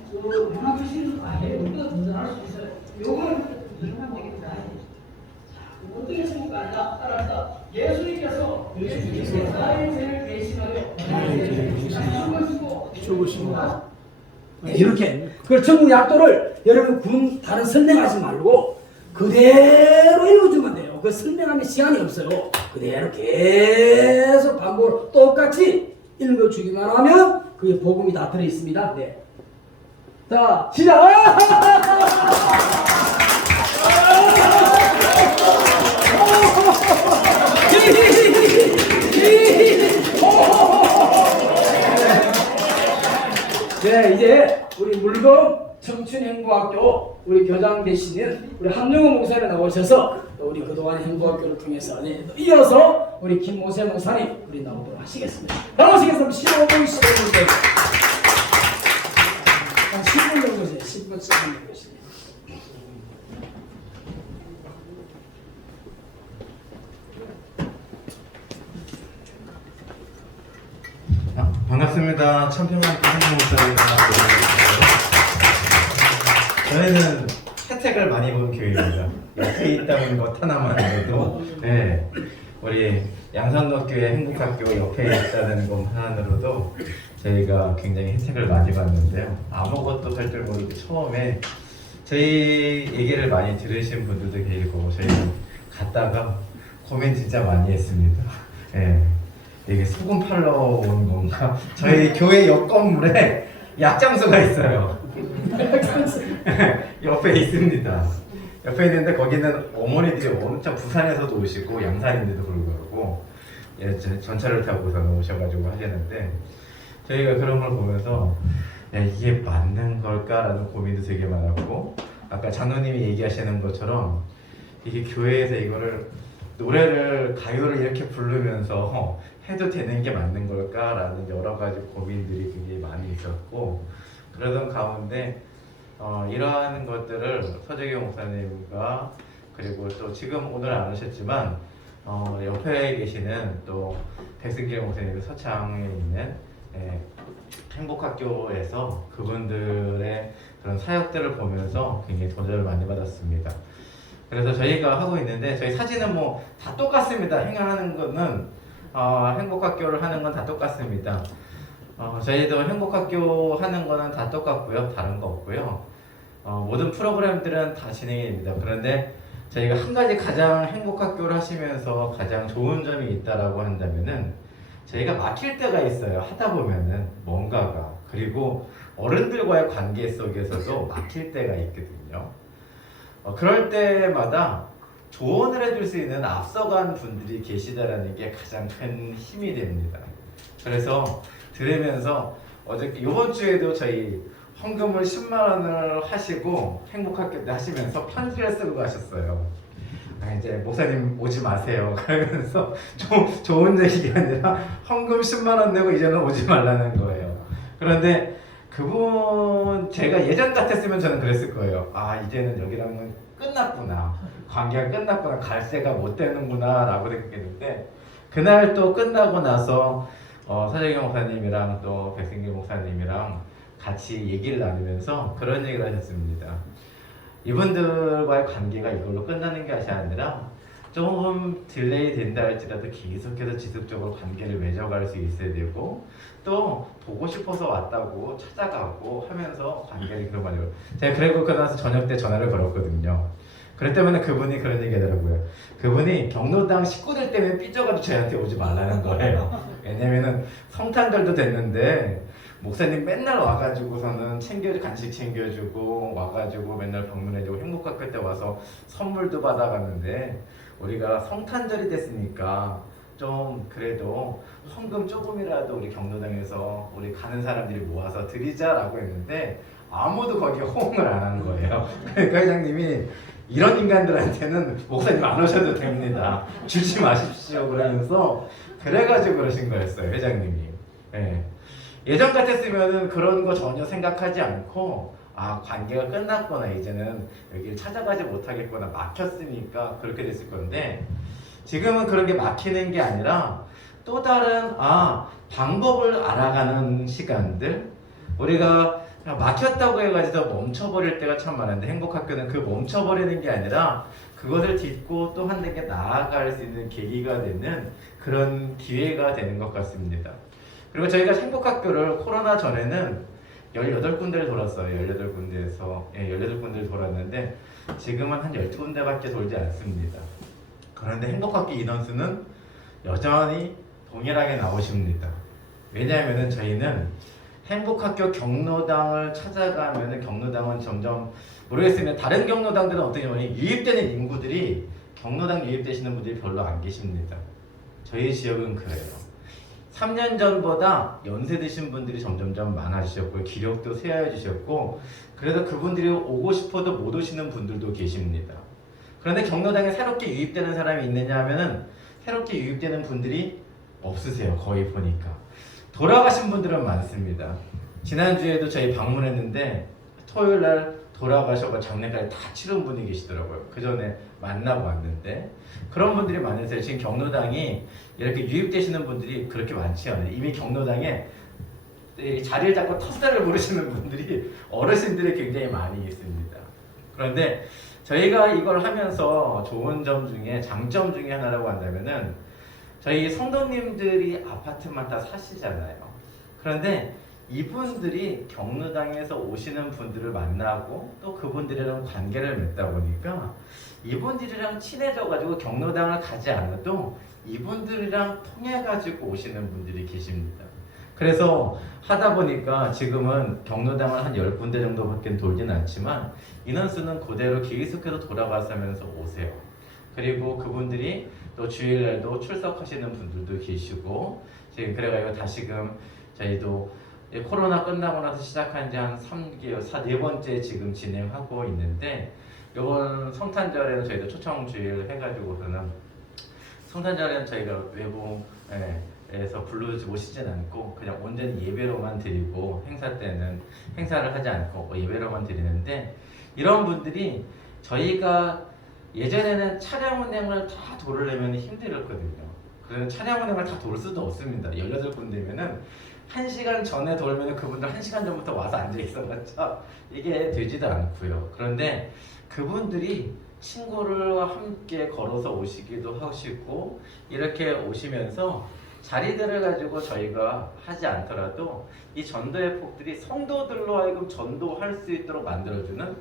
문화 교실도 아예 우리가 등장할 수 있어요. 요거는 일어나면 되겠다. 어떻게 천국 가냐? 따라서 예수님께서 나의 죄를 대신하여 죽으시고 이렇게 그 천국 약도를 여러분 다른 설명하지 말고 그대로 읽어주면 돼요. 그 설명하면 시간이 없어요. 그대로 계속 반복으로 똑같이 읽어주기만 하면 그게 복음이 다 들어있습니다. 네. 자 시작. 네, 이제 우리 물금 청춘행보학교 우리 교장 되시는 우리 함영호 목사님 나오셔서 우리 그동안 행보학교를 통해서 이어서 우리 김모세 목사님 우리 나오도록 하시겠습니다. 나오시겠습니다. 15분 15분 10분 정도세요. 10분 10분 정도시네요. 반갑습니다. 천평학교 한국목사입니다. 저희는 혜택을 많이 본 교회입니다. 옆에 있다는 것 하나만 해도 네, 우리 양산로교회 행복학교 옆에 있다는 것만으로도 저희가 굉장히 혜택을 많이 받는데요. 아무것도 할 줄 모르고 처음에 저희 얘기를 많이 들으신 분들도 계시고 저희 갔다가 고민 진짜 많이 했습니다. 네. 이게 소금 팔러 온 건가? 저희 교회 옆 건물에 약장소가 있어요. 옆에 있습니다. 옆에 있는데 거기는 어머니들이 엄청 부산에서도 오시고 양산인데도 불구하고 전차를 타고서 오셔가지고 하시는데 저희가 그런 걸 보면서 야, 이게 맞는 걸까라는 고민도 되게 많았고 아까 장로님이 얘기하시는 것처럼 이게 교회에서 이거를 노래를 가요를 이렇게 부르면서 해도 되는 게 맞는 걸까라는 여러 가지 고민들이 굉장히 많이 있었고 그러던 가운데 이러한 것들을 서재경 목사님과 그리고 또 지금 오늘 안 오셨지만 옆에 계시는 또 백승길 목사님 서창에 있는 행복학교에서 그분들의 그런 사역들을 보면서 굉장히 도전을 많이 받았습니다. 그래서 저희가 하고 있는데 저희 사진은 뭐 다 똑같습니다. 행하는 거는 행복학교를 하는 건 다 똑같습니다. 저희도 행복학교 하는 거는 다 똑같고요. 다른 거 없고요. 모든 프로그램들은 다 진행이 됩니다. 그런데 저희가 한 가지 가장 행복학교를 하시면서 가장 좋은 점이 있다라고 한다면은 저희가 막힐 때가 있어요. 하다 보면은 뭔가가 그리고 어른들과의 관계 속에서도 막힐 때가 있거든요. 그럴 때마다 조언을 해줄 수 있는 앞서간 분들이 계시다라는 게 가장 큰 힘이 됩니다. 그래서 들으면서 어저께 이번 주에도 저희 헌금을 10만 원을 하시고 행복학교 때 하시면서 편지를 쓰고 가셨어요. 이제 목사님 오지 마세요. 그러면서 좋은 얘기가 아니라 헌금 10만 원 내고 이제는 오지 말라는 거예요. 그런데 그분 제가 예전 같았으면 저는 그랬을 거예요. 이제는 여기랑은 끝났구나. 관계가 끝났구나. 갈 새가 못 되는구나 라고 생각했는데 그날 또 끝나고 나서 서재경 목사님이랑 또 백승길 목사님이랑 같이 얘기를 나누면서 그런 얘기를 하셨습니다. 이분들과의 관계가 이걸로 끝나는 것이 아니라 조금 딜레이 된다 할지라도 계속해서 지속적으로 관계를 맺어갈 수 있어야 되고 또 보고 싶어서 왔다고 찾아가고 하면서 관계를 그런 말이에요. 제가 그리고 나서 저녁 때 전화를 걸었거든요. 그랬 때문에 그분이 그런 얘기 하더라고요. 그분이 경로당 식구들 때문에 삐져가지고 저한테 오지 말라는 거예요. 왜냐면은 성탄절도 됐는데 목사님 맨날 와가지고서는 간식 챙겨주고 와가지고 맨날 방문해주고 행복학교 때 와서 선물도 받아갔는데 우리가 성탄절이 됐으니까 좀 그래도 헌금 조금이라도 우리 경로당에서 우리 가는 사람들이 모아서 드리자라고 했는데 아무도 거기에 호응을 안 하는 거예요. 그러니까 회장님이 이런 인간들한테는 목사님 안 오셔도 됩니다. 주지 마십시오 그러면서 그래가지고 그러신 거였어요 회장님이. 예. 예전 같았으면은 그런 거 전혀 생각하지 않고 아 관계가 끝났구나 이제는 여기를 찾아가지 못하겠구나 막혔으니까 그렇게 됐을 건데 지금은 그런 게 막히는 게 아니라 또 다른 방법을 알아가는 시간들 우리가 막혔다고 해가지고 멈춰버릴 때가 참 많은데 행복학교는 그 멈춰버리는 게 아니라 그것을 딛고 또 한 단계 나아갈 수 있는 계기가 되는 그런 기회가 되는 것 같습니다. 그리고 저희가 행복학교를 코로나 전에는 18군데를 돌았어요. 18군데에서 18군데를 돌았는데 지금은 한 12군데밖에 돌지 않습니다. 그런데 행복학교 인원수는 여전히 동일하게 나오십니다. 왜냐하면 저희는 행복학교 경로당을 찾아가면 경로당은 점점 모르겠으면 다른 경로당들은 어떻게 보면 유입되는 인구들이 경로당 유입되시는 분들이 별로 안 계십니다. 저희 지역은 그래요. 3년 전보다 연세 드신 분들이 점점점 많아지셨고 기력도 쇠하여지셨고 그래서 그분들이 오고 싶어도 못 오시는 분들도 계십니다. 그런데 경로당에 새롭게 유입되는 사람이 있느냐 하면은 새롭게 유입되는 분들이 없으세요. 거의 보니까. 돌아가신 분들은 많습니다. 지난주에도 저희 방문했는데 토요일날 돌아가셔서 장례까지 다 치른 분이 계시더라고요. 그 전에 만나고 왔는데 그런 분들이 많으세요. 지금 경로당이 이렇게 유입되시는 분들이 그렇게 많지 않아요. 이미 경로당에 자리를 잡고 텃살을 부르시는 분들이 어르신들이 굉장히 많이 있습니다. 그런데 저희가 이걸 하면서 좋은 점 중에 장점 중에 하나라고 한다면은 저희 성도님들이 아파트만 다 사시잖아요. 그런데 이분들이 경로당에서 오시는 분들을 만나고 또 그분들이랑 관계를 맺다 보니까 이분들이랑 친해져가지고 경로당을 가지 않아도 이분들이랑 통해가지고 오시는 분들이 계십니다. 그래서 하다 보니까 지금은 경로당을 한 10군데 정도밖에 돌진 않지만 인원수는 그대로 계속해서 돌아가면서 오세요. 그리고 그분들이 또 주일날도 출석하시는 분들도 계시고 지금 그래가지고 다시금 저희도 코로나 끝나고 나서 시작한 지 한 3개월, 4번째 지금 진행하고 있는데 이번 성탄절에는 저희도 초청주일 해가지고서는 성탄절에는 저희가 외부에서 모시진 않고 그냥 온전히 예배로만 드리고 행사 때는 행사를 하지 않고 예배로만 드리는데 이런 분들이 저희가 예전에는 차량 운행을 다 도르려면 힘들었거든요. 그래서 차량 운행을 다 돌 수도 없습니다. 18군데면은 1시간 전에 돌면 그분들 1시간 전부터 와서 앉아 있어봤자 이게 되지도 않고요. 그런데 그분들이 친구들과 함께 걸어서 오시기도 하시고 이렇게 오시면서 자리들을 가지고 저희가 하지 않더라도 이 전도의 폭들이 성도들로 하여금 전도할 수 있도록 만들어주는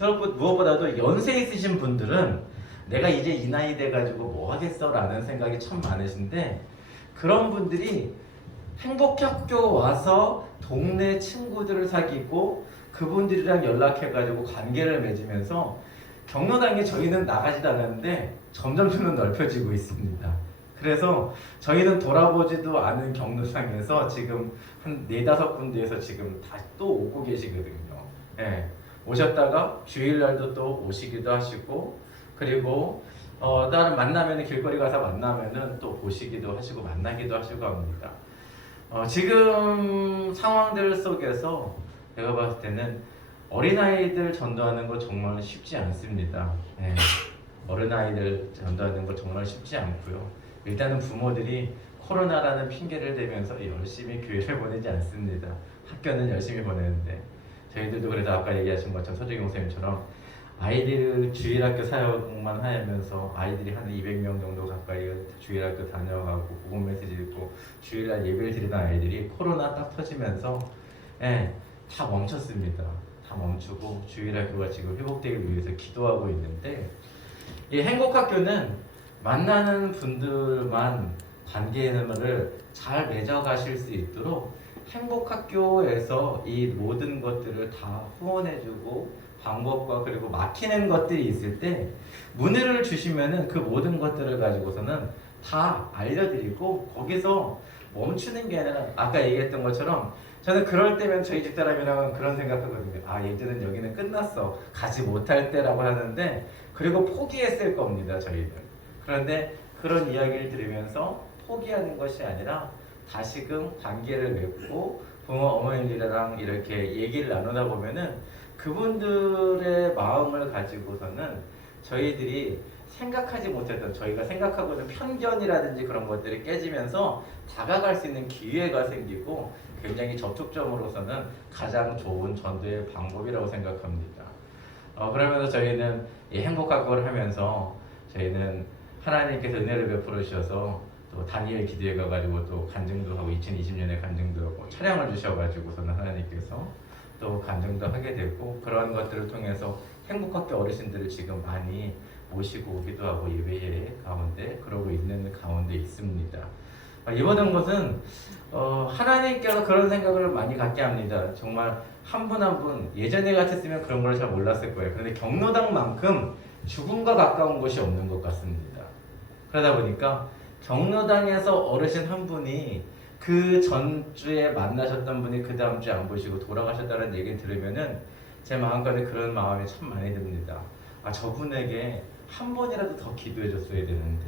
무엇보다도 연세 있으신 분들은 내가 이제 이 나이 돼가지고 뭐 하겠어 라는 생각이 참 많으신데 그런 분들이 행복학교 와서 동네 친구들을 사귀고 그분들이랑 연락해가지고 관계를 맺으면서 경로당에 저희는 나가지도 않았는데 점점 넓혀지고 있습니다. 그래서 저희는 돌아보지도 않은 경로당에서 지금 한 4-5군데에서 지금 다시 또 오고 계시거든요. 예, 오셨다가 주일날도 또 오시기도 하시고 그리고 다른 만나면 길거리 가서 만나면은 또 보시기도 하시고 만나기도 하시고 합니다. 지금 상황들 속에서 제가 봤을 때는 어린아이들 전도하는 거 정말 쉽지 않습니다. 네. 어린아이들 전도하는 거 정말 쉽지 않고요. 일단은 부모들이 코로나라는 핑계를 대면서 열심히 교회를 보내지 않습니다. 학교는 열심히 보내는데 저희들도 그래서 아까 얘기하신 것처럼 서주경 선생님처럼 아이들 주일학교 사역만 하면서 아이들이 한 200명 정도 가까이 주일학교 다녀가고 복음 메시지 듣고 주일날 예배를 드리던 아이들이 코로나 딱 터지면서 다 멈췄습니다. 다 멈추고 주일학교가 지금 회복되기 위해서 기도하고 있는데, 이 행복학교는 만나는 분들만 관계를 잘 맺어가실 수 있도록 행복학교에서 이 모든 것들을 다 후원해주고 방법과 그리고 막히는 것들이 있을 때 문의를 주시면은 그 모든 것들을 가지고서는 다 알려드리고 거기서 멈추는 게 아니라 아까 얘기했던 것처럼 저는 그럴 때면 저희 집사람이랑은 그런 생각하거든요. 아, 얘들은 여기는 끝났어, 가지 못할 때라고 하는데 그리고 포기했을 겁니다, 저희는. 그런데 그런 이야기를 들으면서 포기하는 것이 아니라 다시금 관계를 맺고 부모 어머니들이랑 이렇게 얘기를 나누다 보면은 그분들의 마음을 가지고서는 저희들이 생각하지 못했던, 저희가 생각하고 있는 편견이라든지 그런 것들이 깨지면서 다가갈 수 있는 기회가 생기고 굉장히 접촉점으로서는 가장 좋은 전도의 방법이라고 생각합니다. 그러면서 저희는 이 행복학교를 하면서 저희는 하나님께서 은혜를 베풀어 주셔서 또 다니엘 기도에 가가지고 또 간증도 하고 2020년에 간증도 하고 차량을 주셔가지고서는 하나님께서 또 간증도 하게 되고 그러한 것들을 통해서 행복학교 어르신들을 지금 많이 모시고 오기도 하고 예배 가운데 그러고 있는 가운데 있습니다. 이 모든 것은 하나님께서 그런 생각을 많이 갖게 합니다. 정말 한 분 한 분 예전에 같았으면 그런 걸 잘 몰랐을 거예요. 그런데 경로당만큼 죽음과 가까운 곳이 없는 것 같습니다. 그러다 보니까 경로당에서 어르신 한 분이 그 전주에 만나셨던 분이 그 다음 주에 안 보시고 돌아가셨다는 얘기를 들으면은 제 마음가에 그런 마음이 참 많이 듭니다. 아, 저분에게 한 번이라도 더 기도해 줬어야 되는데,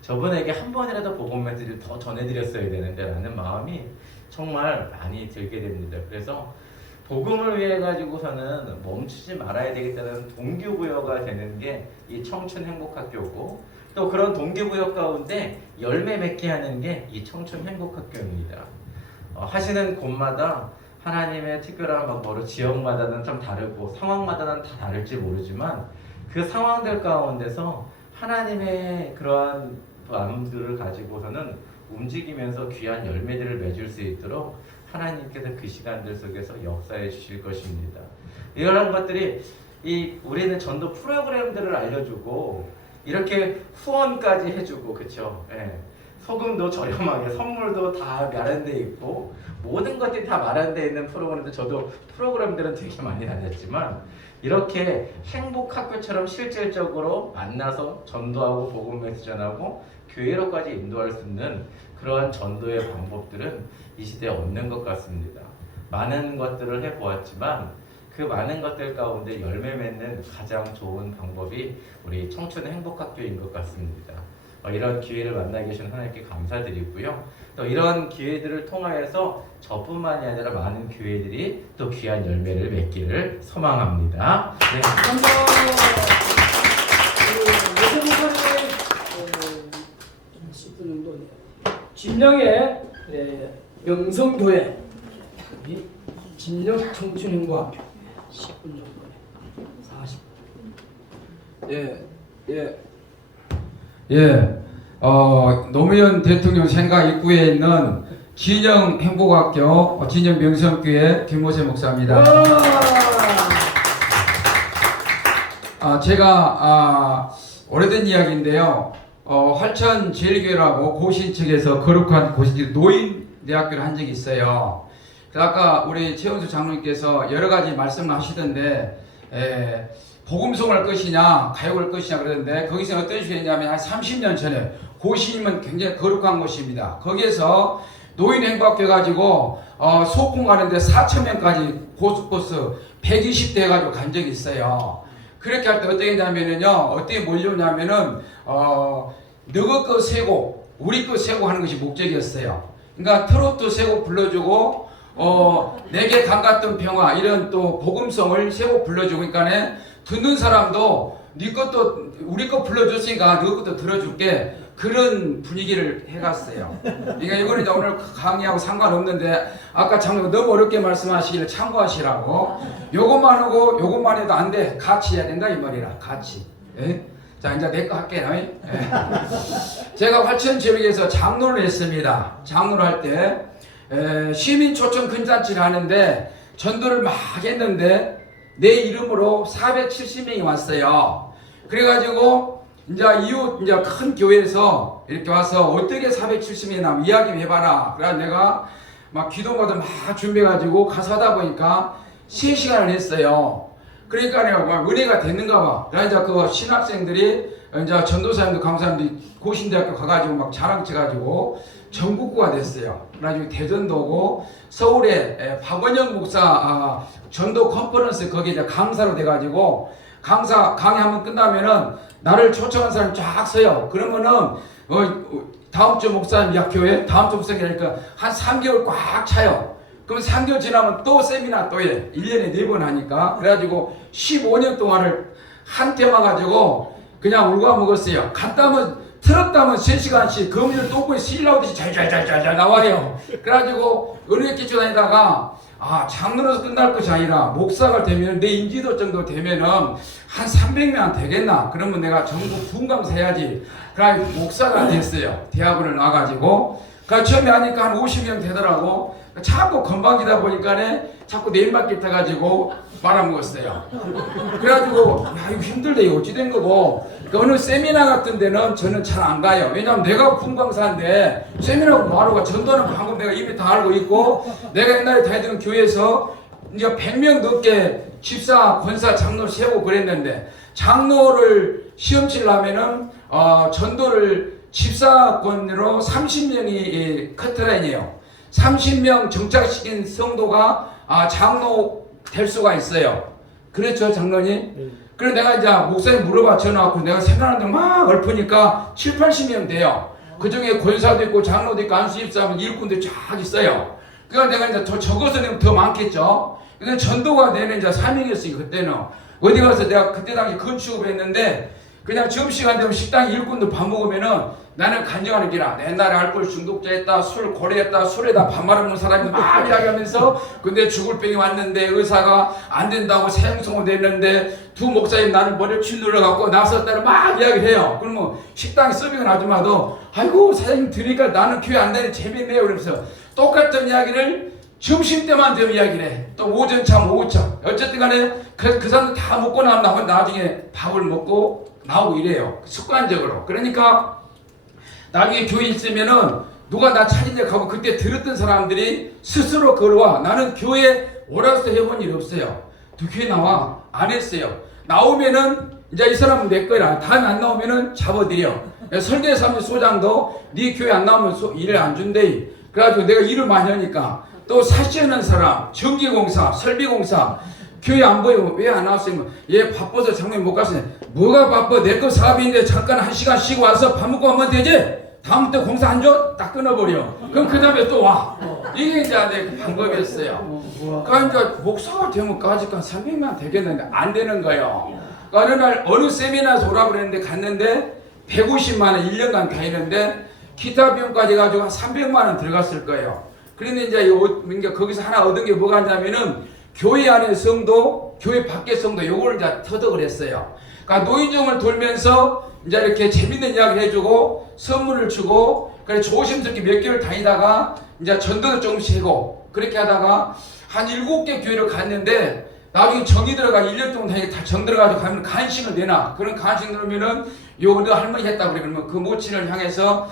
저분에게 한 번이라도 복음 메시지를 더 전해드렸어야 되는데 라는 마음이 정말 많이 들게 됩니다. 그래서 복음을 위해 가지고서는 멈추지 말아야 되겠다는 동기부여가 되는 게 이 청춘 행복학교고, 또 그런 동기부여 가운데 열매 맺게 하는 게 이 청춘 행복학교입니다. 하시는 곳마다 하나님의 특별한 방법으로 지역마다는 좀 다르고 상황마다는 다 다를지 모르지만 그 상황들 가운데서 하나님의 그러한 마음들을 가지고서는 움직이면서 귀한 열매들을 맺을 수 있도록 하나님께서 그 시간들 속에서 역사해 주실 것입니다. 이런 것들이 우리는 전도 프로그램들을 알려주고 이렇게 후원까지 해주고, 그렇죠? 예. 소금도 저렴하게, 선물도 다 마련돼 있고 모든 것들이 다 마련돼 있는 프로그램들, 저도 프로그램들은 되게 많이 다녔지만 이렇게 행복학교처럼 실질적으로 만나서 전도하고 복음 메시지 전하고 교회로까지 인도할 수 있는 그러한 전도의 방법들은 이 시대에 없는 것 같습니다. 많은 것들을 해보았지만 그 많은 것들 가운데 열매 맺는 가장 좋은 방법이 우리 청춘 행복학교인 것 같습니다. 이런 기회를 만나게 해주신 하나님께 감사드리고요. 또 이런 기회들을 통하여서 저뿐만이 아니라 많은 교회들이 또 귀한 열매를 맺기를 소망합니다. 네. 좀 10분 정도 진영의 명성교회 진영 청춘행복학교 10분 정도 40분. 노무현 대통령 생각 입구에 있는 진영 행복학교 진영 명성교회 김모세 목사입니다. 제가 오래된 이야기인데요. 활천 제일교회라고 고신 측에서 거룩한 고신 노인대학교를 한 적이 있어요. 아까 우리 최은수 장로님께서 여러 가지 말씀을 하시던데 복음송을 할 것이냐 가요를 할 것이냐 그러는데 거기서 어떤 식으로 했냐면 한 30년 전에 고신임은 굉장히 거룩한 곳입니다. 거기에서 노인 행복학교 가지고 소풍 가는데 4,000명까지 고속버스 120대 해가지고 간 적이 있어요. 그렇게 할 때 어떻게 했냐면요, 어떻게 몰려오냐면은 너거 거 세고 우리 거 세고 하는 것이 목적이었어요. 그러니까 트로트 세곡 불러주고 내게 감갔던 평화 이런 또 복음성을 세곡 불러주고, 그러니까 듣는 사람도 네 것도 우리 거 불러줬으니까 네 것도 들어줄게. 그런 분위기를 해갔어요. 그러니까 이거는 이제 오늘 강의하고 상관없는데 아까 참 너무 어렵게 말씀하시길래 참고하시라고. 요것만 하고 요것만 해도 안 돼. 같이 해야 된다 이 말이라. 같이. 예? 자 이제 내 거 할게요. 예? 제가 활천지역에서 장로를 했습니다. 장로를 할 때 시민 초청 근잔치를 하는데 전도를 막 했는데 내 이름으로 470명이 왔어요. 그래가지고 이제 이웃 이제 큰 교회에서 이렇게 와서 어떻게 470명이 나면 이야기 해봐라. 그래서 내가 막 기도마다 막 준비해가지고 가서 하다 보니까 3시간을 했어요. 그러니까 내가 막 은혜가 됐는가 봐. 그래서 이제 그 신학생들이 이제 전도사님들 강사님들이 고신대학교 가가지고 막 자랑쳐가지고 전국구가 됐어요. 그래가지고 대전도 오고 서울에 박원영 목사 전도 컨퍼런스 거기에 이제 강사로 돼가지고 강사 강의 한번 끝나면은 나를 초청한 사람 쫙 서요. 그러면은 다음 주 목사님 약교회 다음 주 목사님이니까 한 3개월 꽉 차요. 그럼 3개월 지나면 또 세미나 또 해. 1년에 4번 하니까. 그래가지고 15년 동안을 한 테마 가지고 그냥 울고 먹었어요. 갔다 하면 틀었다면 3시간씩 거미줄 똥꼬에 실 나오듯이 잘 나와요. 그래가지고 은혜 끼쳐 다니다가 장로로서 끝날 것이 아니라 목사가 되면 내 인지도 정도 되면은 한 300명 되겠나? 그러면 내가 전국 분강사 해야지. 그래 목사가 됐어요. 대학원을 나가지고. 그러니까 처음에 하니까 한 50명 되더라고. 자꾸 건방지다 보니까네 자꾸 내일맞게 타가지고 말아먹었어요. 그래가지고 야 이거 힘들다 이거 어찌 된 거고. 그러니까 어느 세미나 같은 데는 저는 잘 안 가요. 왜냐면 내가 분광사인데 세미나 바로가 전도는 방금 내가 이미 다 알고 있고 내가 옛날에 다니던 교회에서 이제 100명 넘게 집사, 권사, 장로 세우고 그랬는데 장로를 시험 치려면은 전도를 집사권으로 30명이 커트라인이에요. 30명 정착시킨 성도가 장로 될 수가 있어요. 그렇죠, 장로님? 그래서 내가 이제 목사님 물어봐 전화하고 내가 생각하는 데 막 읊으니까 7, 80명 돼요. 그 중에 권사도 있고 장로도 있고 안수집사하면 일꾼도 쫙 있어요. 그러니까 내가 이제 더 적어서 내면 더 많겠죠. 근데 전도가 되는 이제 사명이었으니까 그때는 어디 가서 내가 그때 당시 건축을 했는데 그냥 점심시간 되면 식당 일꾼들 밥 먹으면은 나는 간증하는 게라 옛날에 알코올 중독자였다, 술 고래였다, 술에다 밥 말아먹는 사람이 막 이야기하면서 근데 죽을 병이 왔는데 의사가 안 된다고 사형선고 됐는데 두 목사님 나는 머리를 휘눌러갖고 나섰다는 막 이야기를 해요. 그러면 식당에 서빙을 아줌마도 아이고 사장님 들으니까 나는 교회 안 다니는 재밌네요. 그러면서 똑같은 이야기를 점심때만 되면 이야기를 해. 또 오전참 오후참 어쨌든 간에 그 사람들 다 먹고 나면 나중에 밥을 먹고 나오고 이래요. 습관적으로. 그러니까 나중에 교회 있으면은 누가 나 찾으려 가고 그때 들었던 사람들이 스스로 걸어와. 나는 교회 오라서 해본 일 없어요. 또 교회 나와. 안 했어요. 나오면은 이제 이 사람은 내 거라. 다음에 안 나오면은 잡아들여. 설계사무 소장도 네 교회 안 나오면 일을 안 준대. 그래가지고 내가 일을 많이 하니까 또 사시하는 사람, 전기공사, 설비공사 교회 안 보이고 왜 안 나왔어요? 얘 바빠서 장로님 못 갔어요. 뭐가 바빠? 내 거 사업인데 잠깐 1시간 쉬고 와서 밥 먹고 하면 되지? 다음부터 공사 안 줘? 딱 끊어버려. 그럼 그 다음에 또 와. 이게 이제 내 방법이었어요. 그러니까 목사가 되면 까짓 한 300만 되겠는데 안 되는 거예요. 그러니까 어느 날 어느 세미나에서 오라고 그랬는데 갔는데 150만 원 1년간 다니는데 기타 비용까지 가지고 한 300만 원 들어갔을 거예요. 그런데 이제 거기서 하나 얻은 게 뭐가 있냐면은 교회 안의 성도, 교회 밖의 성도 요거를 다 터득을 했어요. 그러니까 노인정을 돌면서 이제 이렇게 재밌는 이야기를 해주고 선물을 주고 그래 조심스럽게 몇 개월 다니다가 이제 전도도 조금씩 하고 그렇게 하다가 한 7개 교회를 갔는데 나중에 정이 들어가 1년 동안 다니까 다 정 들어가지고 가면 간식을 내놔. 그런 간식 넣으면은 요거 너 할머니 했다 그래. 그러면 그 모친을 향해서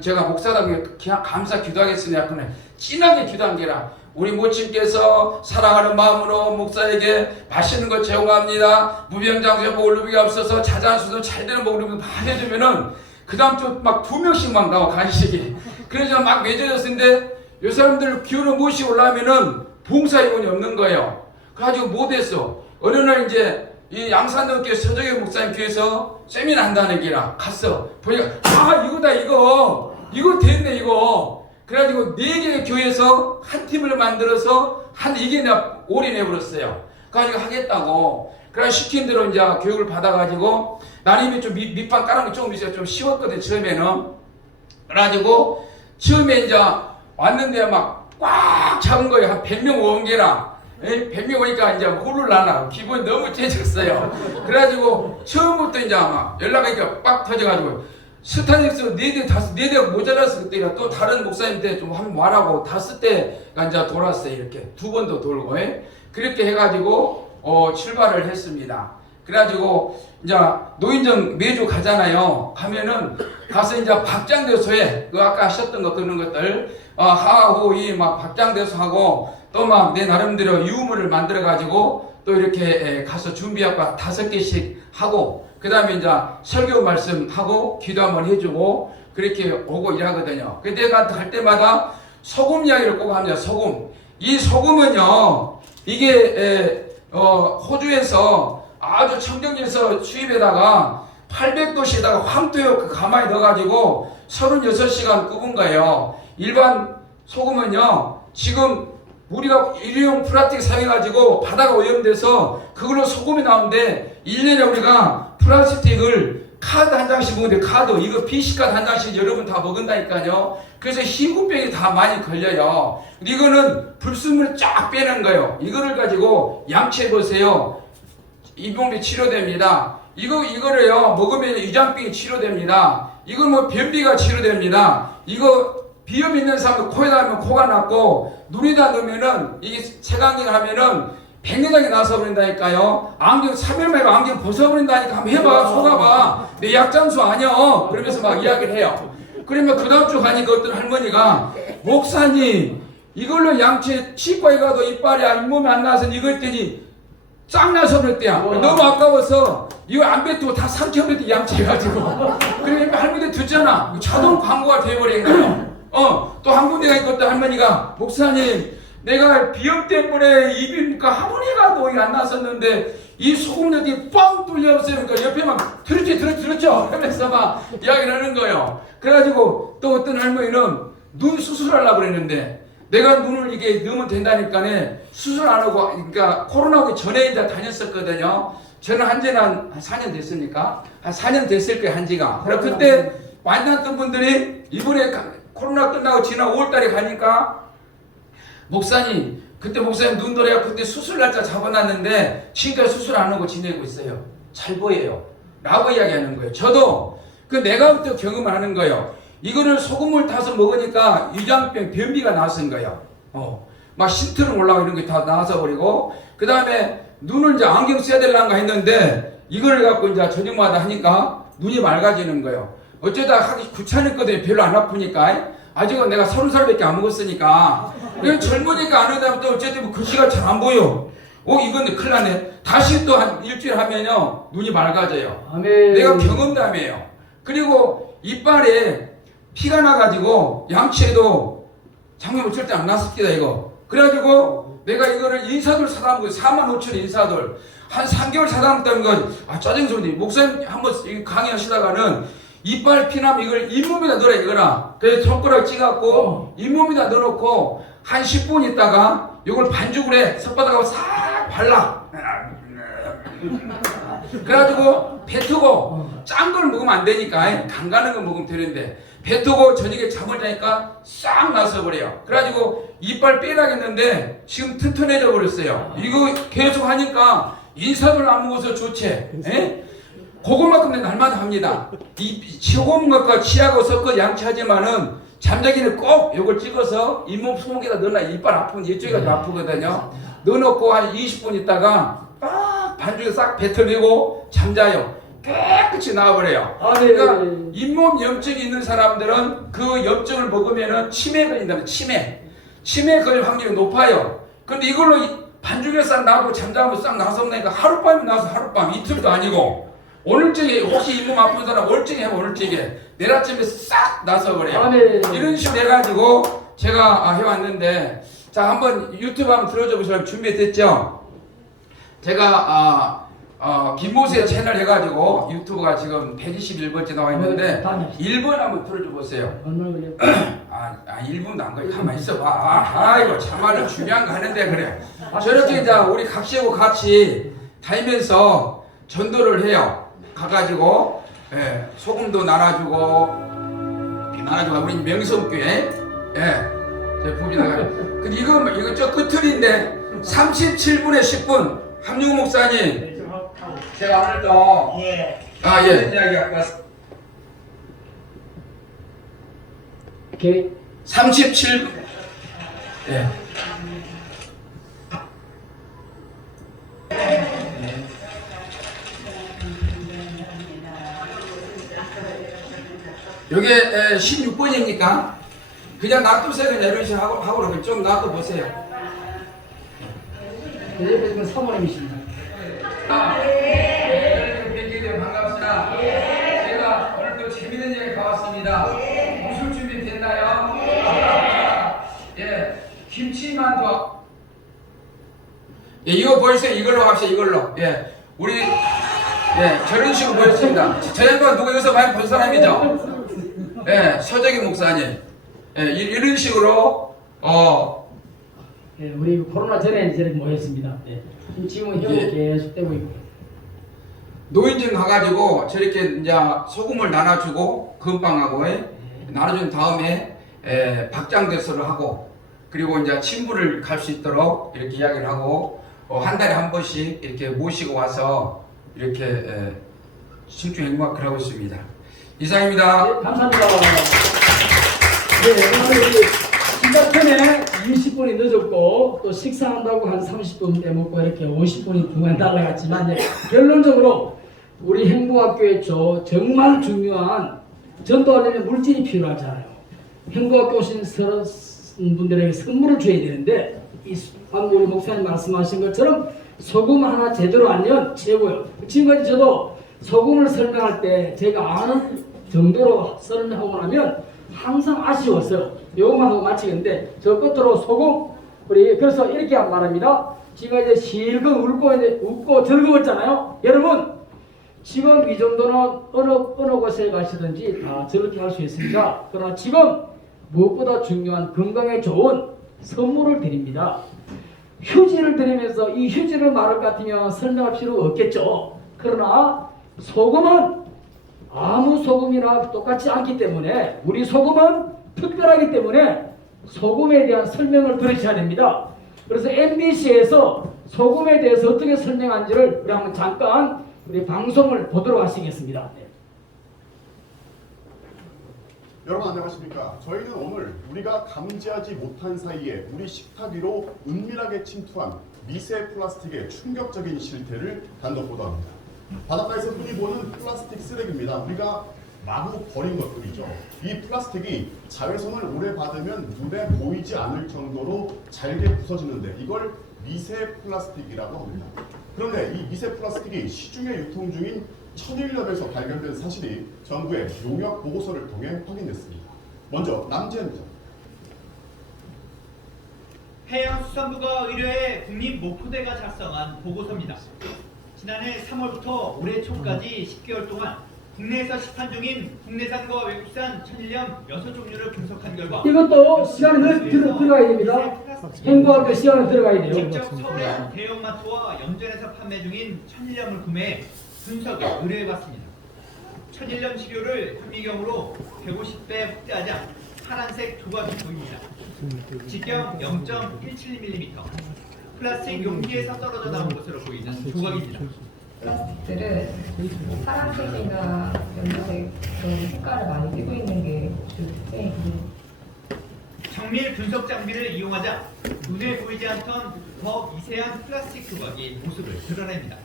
제가 목사답게 감사 기도하겠습니다. 그러면 진하게 기도한 게라 우리 모친께서 사랑하는 마음으로 목사에게 맛있는 것 제공합니다. 무병장수에 목을 누비가 없어서 자장수도 잘 되는 목을 누비고 막 해주면은 그 다음 주 막 2명씩만 나와 간식이. 그래서 막 맺어졌는데 이 사람들 기운을 모시고 올라오면은 봉사위원이 없는 거예요. 그래가지고 못했어. 어느 날 이제 이 양산동교회 서정의 목사님 교회에서 세미나 한다는 게라 갔어. 보니까 이거다 이거 됐네 이거. 그래가지고 4개의 교회에서 한 팀을 만들어서 이게 내가 올인해버렸어요. 그래가지고 하겠다고. 그래 시킨 대로 이제 교육을 받아가지고 나는 이미 좀 밑판 깔은 게 조금 있어요. 좀 쉬웠거든 처음에는. 그래가지고 처음에 이제 왔는데 막 꽉 잡은 거예요. 한 100명 온 게나. 100명 오니까 이제 홀을 나나 기분이 너무 째졌어요. 그래가지고 처음부터 이제 막 연락하니까 빡 터져가지고 스타렉스 4대 4대 모자랐어. 그때가 또 다른 목사님한테 좀 한번 말하고 5대가 이제 돌았어요. 이렇게 2번도 돌고 그렇게 해가지고 출발을 했습니다. 그래가지고 이제 노인정 매주 가잖아요. 가면은 가서 이제 박장대소에 그 아까 하셨던 거 그런 것들 하호이 막 박장대소 하고 또 막 내 나름대로 유물을 만들어 가지고 또 이렇게 가서 준비하고 5개씩 하고 그 다음에 이제 설교 말씀하고 기도 한번 해주고 그렇게 오고 일하거든요. 그 내가 갈 때마다 소금 이야기를 꼭 합니다. 소금. 이 소금은요 이게 호주에서 아주 청정지에서 수입에다가 800도씨에다가 황토요 그 가마에 넣어가지고 36시간 굽은 거예요. 일반 소금은요 지금 우리가 일회용 플라스틱 사용해가지고 바다가 오염돼서 그걸로 소금이 나오는데 1년에 우리가 플라스틱을 카드 한 장씩 먹는데 카드 이거 BC카드 한 장씩 여러분 다 먹는다니까요. 그래서 희구병이 다 많이 걸려요. 이거는 불순물을 쫙 빼는 거예요. 이거를 가지고 양치해 보세요. 이병이 치료됩니다. 이거를요 먹으면 위장병이 치료됩니다. 이거 뭐 변비가 치료됩니다. 이거 비염 있는 사람도 코에다 하면 코가 낫고 눈에다 넣으면은 이게 색안경을 하면은 백내장이 나서 버린다니까요. 안경 3일 만에 안경 벗어버린다니까. 한번 해봐. 속아봐. 내 약장수 아니야. 그러면서 막 이야기를 해요. 그러면 그 다음 주 가니까 어떤 할머니가 목사님 이걸로 양치 치과에 가도 이빨이 잇몸이 안 나서 이거 했더니 쫙 나서 그랬대요. 너무 아까워서 이거 안 뱉고 다 삼켜버렸대 양치해가지고. 그러니까 할머니 듣잖아. 자동 광고가 돼버린 거예요. 또 한 군데가 있거든. 할머니가 목사님 내가 비염 때문에 입이니까 하모니가 노이 안 났었는데 이 소금력이 뻥 뚫려서 그러니까 옆에 막 들었죠 하면서 막 이야기를 하는 거예요. 그래가지고 또 어떤 할머니는 눈 수술하려고 그랬는데 내가 눈을 이게 넣으면 된다니까 수술 안 하고 그러니까 코로나 오기 전에 이제 다녔었거든요. 저는 한지는 한 4년 됐습니까? 한 4년 됐을 거예요 한지가. 그래 그때 만났던 분들이 이번에 코로나 끝나고 지난 5월달에 가니까 목사님 그때 목사님 눈도래가 그때 수술 날짜 잡아놨는데 지금까지 수술 안 하고 지내고 있어요. 잘 보여요 라고 이야기하는 거예요. 저도 그 내가 또 경험을 하는 거예요. 이거를 소금물 타서 먹으니까 위장병 변비가 나선 거예요. 막 신트름 올라가고 이런 게 다 나서 버리고 그 다음에 눈을 이제 안경 써야 되려는가 했는데 이걸 갖고 이제 저녁마다 하니까 눈이 맑아지는 거예요. 어쩌다 하기 귀찮았거든요. 별로 안 아프니까. 아직은 내가 30살밖에 안 먹었으니까. 젊으니까 안 하다 보면 어쨌든 글씨가 잘 안 보여. 이건 큰일 나네. 다시 또 한 일주일 하면요. 눈이 맑아져요. 아멘. 내가 경험담이에요. 그리고 이빨에 피가 나가지고 양치해도 장염 절대 안 났습니다 이거. 그래가지고 내가 이거를 인사돌 사다 먹고 45,000원 인사돌 한 3개월 사다 먹다는 건 짜증스러운데 목사님 한번 강의하시다가는 이빨 피나면 이걸 잇몸에다 넣으라 이거라. 그래서 손가락 찍어갖고 잇몸에다 넣어놓고 한 10분 있다가 이걸 반죽을 해. 손바닥하고 싹 발라. 그래가지고 뱉고 짠 걸 먹으면 안 되니까 간 가는 거 먹으면 되는데 뱉고 저녁에 잠을 자니까 싹 나서 버려요. 그래가지고 이빨 빼라겠는데 지금 튼튼해져 버렸어요. 이거 계속 하니까 인사도 안 먹어서 좋지. 그것만큼 내가 날마다 합니다. 이 소금 것과 치약하고 섞어 양치하지만은 잠자기는 꼭 이걸 찍어서 잇몸 소금에다 넣어놔. 이빨 아프면 이쪽이 좀 아프거든요. 넣어놓고 한 20분 있다가 막 반죽에 싹 뱉어내고 잠자요. 깨끗이 나와버려요. 그러니까 잇몸 염증이 있는 사람들은 그 염증을 먹으면은 치매 걸린다면 치매 걸릴 확률이 높아요. 근데 이걸로 반죽에 싹 나고 잠자면 싹 나서 나니까 하룻밤에 나서 하룻밤 이틀도 아니고 오늘쯤에 혹시 잇몸 아픈 사람 오늘쯤에 해봐. 오늘쯤에 내일 아침에 싹 나서 버려요. 이런 식으로 해가지고 제가 해왔는데 자 한번 유튜브 한번 들어줘 보시면 준비됐죠? 제가 김모세 채널 해가지고 유튜브가 지금 121번째 나와 있는데 1번 한번 틀어줘 보세요. 아 1분도 안 걸려. 가만히 있어봐. 아이고 참말로 중요한 거 하는데 그래. 저렇게 이제 우리 각시하고 같이 다니면서 전도를 해요. 가가지고 예, 소금도 나눠주고 우리 명성교회 제 봅니다. 근데 이거 저 끝틀인데 37분에 10분 함유구 목사님 제가 오늘도 이야기 갖고 왔습니다. 오케이. 37분. 예. 요게 16번입니까? 그냥 놔두세요. 그냥 이런 식으로 하고 좀 놔둬보세요. 네, 지금 사모님이십니다. 네, 반갑습니다. 제가 오늘도 재밌는 얘기 가왔습니다. 무술 준비 됐나요? 예, 김치만두. 예, 이거 보여주세요. 이걸로 합시다. 이걸로. 예, 우리 저런 식으로 보였습니다. 저 양반 누구 여기서 많이 본 사람이죠? 예, 서재기 목사님. 예, 이런 식으로 예, 우리 코로나 전에 이제 모였습니다. 예. 지금은 협업 계속 되고 있고. 노인증 가가지고 저렇게 이제 소금을 나눠주고 금방하고 나눠준 다음에 박장대소를 하고 그리고 이제 친부를 갈 수 있도록 이렇게 이야기를 하고 한 달에 한 번씩 이렇게 모시고 와서 이렇게 신주 행복을 하고 있습니다. 이상입니다. 네, 감사합니다. 네, 오늘 시작 전에 20분이 늦었고 또 식사한다고 한 30분 빼먹고 이렇게 50분이 중간에 날아갔지만 결론적으로 우리 행복학교에 정말 중요한 전도하려면 물질이 필요하잖아요. 행복학교 오신 분들에게 선물을 줘야 되는데 방금 우리 목사님 말씀하신 것처럼 소금 하나 제대로 알면 최고예요. 지금까지 저도 소금을 설명할 때 제가 아는 정도로 설명하고 나면 항상 아쉬웠어요. 요것만 하고 마치겠는데 저 끝으로 소금 우리 그래서 이렇게 말합니다. 지금 이제 실금 웃고 즐거웠잖아요. 여러분 지금 이 정도는 어느 곳에 가시든지 다 저렇게 할 수 있습니다. 그러나 지금 무엇보다 중요한 건강에 좋은 선물을 드립니다. 휴지를 드리면서 이 휴지를 말할 것 같으면 설명할 필요가 없겠죠. 그러나 소금은 아무 소금이나 똑같지 않기 때문에 우리 소금은 특별하기 때문에 소금에 대한 설명을 들으셔야 됩니다. 그래서 MBC에서 소금에 대해서 어떻게 설명한지를 우리 한번 잠깐 우리 방송을 보도록 하시겠습니다. 네. 여러분 안녕하십니까? 저희는 오늘 우리가 감지하지 못한 사이에 우리 식탁 위로 은밀하게 침투한 미세 플라스틱의 충격적인 실태를 단독 보도합니다. 바닷가에서 흔히 보는 플라스틱 쓰레기입니다. 우리가 마구 버린 것들이죠. 이 플라스틱이 자외선을 오래 받으면 눈에 보이지 않을 정도로 잘게 부서지는데 이걸 미세 플라스틱이라고 합니다. 그런데 이 미세 플라스틱이 시중에 유통 중인 천일염에서 발견된 사실이 정부의 용역 보고서를 통해 확인됐습니다. 먼저 남재현 기자. 해양수산부가 의뢰해 국립목토대가 작성한 보고서입니다. 지난해 3월부터 올해 초까지 10개월 동안 국내에서 시판 중인 국내산과 외국산 천일염 6종류를 분석한 결과 이것도 시간에 들어가야 됩니다. 행복학교 시간에 들어가야 돼요. 직접 서울의 대형마트와 염전에서 판매 중인 천일염을 구매해 분석을 의뢰해봤습니다. 천일염 시료를 현미경으로 150배 확대하자 파란색 조각이 보입니다. 직경 0.17mm, 플라스틱 용기에서 떨어져 나온 것으로 보이는 조각입니다. 플라스틱들은 파란색이나 연두색 그런 색깔을 많이 띄고 있는 게 주요 특징이고 정밀 분석 장비를 이용하자 눈에 보이지 않던 더 미세한 플라스틱 조각이 모습을 드러냅니다.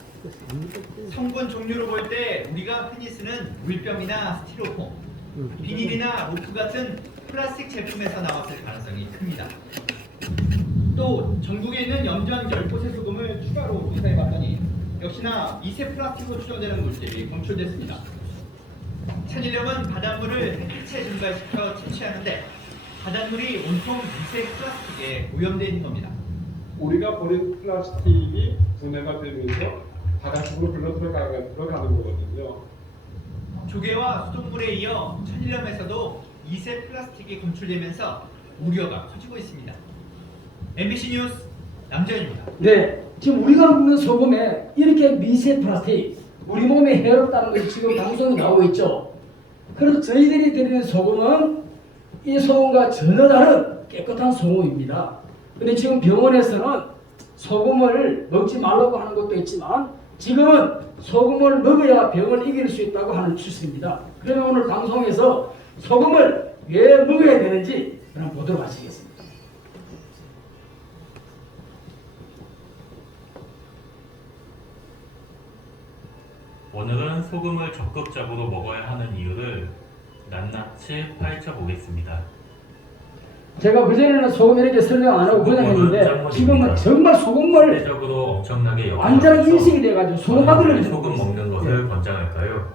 성분 종류로 볼 때 우리가 흔히 쓰는 물병이나 스티로폼, 비닐이나 로프 같은 플라스틱 제품에서 나왔을 가능성이 큽니다. 또 전국에 있는 염전 10곳의 소금을 추가로 조사해봤더니 역시나 미세 플라스틱으로 추정되는 물질이 검출됐습니다. 천일염은 바닷물을 햇빛에 증발시켜 채취하는데 바닷물이 온통 미세 플라스틱에 오염되어 있는 겁니다. 우리가 버린 플라스틱이 분해가 되면서 바닷속으로 들어가는 거거든요. 조개와 수돗물에 이어 천일염에서도 미세 플라스틱이 검출되면서 우려가 커지고 있습니다. MBC 뉴스 남재현입니다. 네, 지금 우리가 먹는 소금에 이렇게 미세 플라스틱 우리 몸에 해롭다는 것이 지금 방송에 나오고 있죠. 그래서 저희들이 드리는 소금은 이 소금과 전혀 다른 깨끗한 소금입니다. 근데 지금 병원에서는 소금을 먹지 말라고 하는 것도 있지만 지금은 소금을 먹어야 병을 이길 수 있다고 하는 추세입니다. 그러면 오늘 방송에서 소금을 왜 먹어야 되는지 그럼 보도록 하시겠습니다. 오늘은 소금을 적극적으로 먹어야 하는 이유를 낱낱이 파헤쳐 보겠습니다. 제가 그전에는 소금 이렇게 설명 안 하고 그냥 했는데 지금은 정말 소금을 대적으로 엄청나게 완전히 인식이 돼가지고 소금 받으려고 소금 먹는 것을 권장할까요?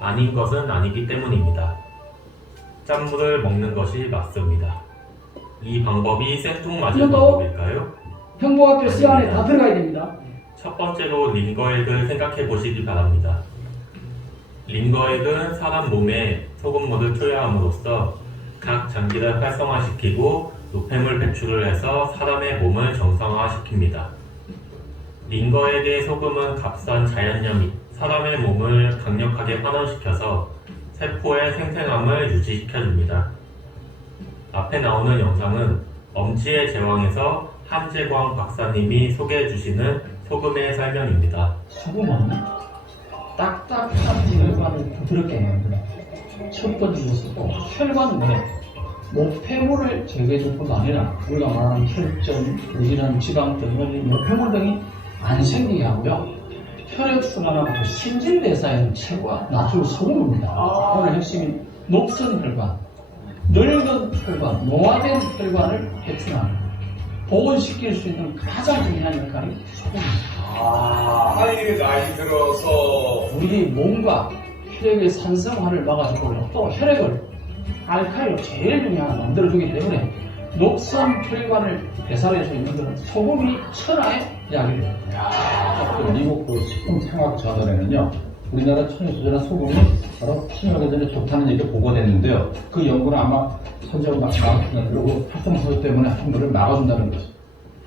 아닌 것은 아니기 때문입니다. 짠물을 먹는 것이 맞습니다. 이 방법이 생뚱맞은 방법일까요? 형부학교 시간에 다 들어가야 됩니다. 첫 번째로 링거액을 생각해 보시기 바랍니다. 링거액은 사람 몸에 소금물을 투여함으로써 각 장기를 활성화시키고 노폐물 배출을 해서 사람의 몸을 정상화시킵니다. 링거액의 소금은 값싼 자연염이 사람의 몸을 강력하게 환원시켜서 세포의 생생함을 유지시켜줍니다. 앞에 나오는 영상은 엄지의 제왕에서 한재광 박사님이 소개해 주시는 소금의 설명입니다. 소금은 딱딱한 혈관을 부드럽게 만드는 첫 번째 모습도 혈관 내에 노폐물을 제거해줄 뿐 아니라 우리가 말하는 혈전, 부지런 지방 덩어리, 노폐물 등이 안 생기게 하고요. 혈액순환하고 신진대사에는 최고가 나트륨 소금입니다. 오늘 핵심인 녹슨 혈관, 늙은 혈관, 노화된 혈관을 개선하는 복원시킬 수 있는 가장 중요한 역할이 소금입니다. 나이 들어서 우리 몸과 혈액의 산성화를 막아주고 또 혈액을 알칼리로 제일 중요한 만들어주기 때문에 녹슨 혈관을 배설할 수 있는 것은 소금이 천하의 약입니다. 미국 그 식품생학저널에는요 우리나라 천연소재나 소금이 바로 신혈관절에 좋다는 얘기가 보고됐는데요. 그 연구는 아마 선제하고 그리고 활성소 때문에 한물을 막아준다는 거죠.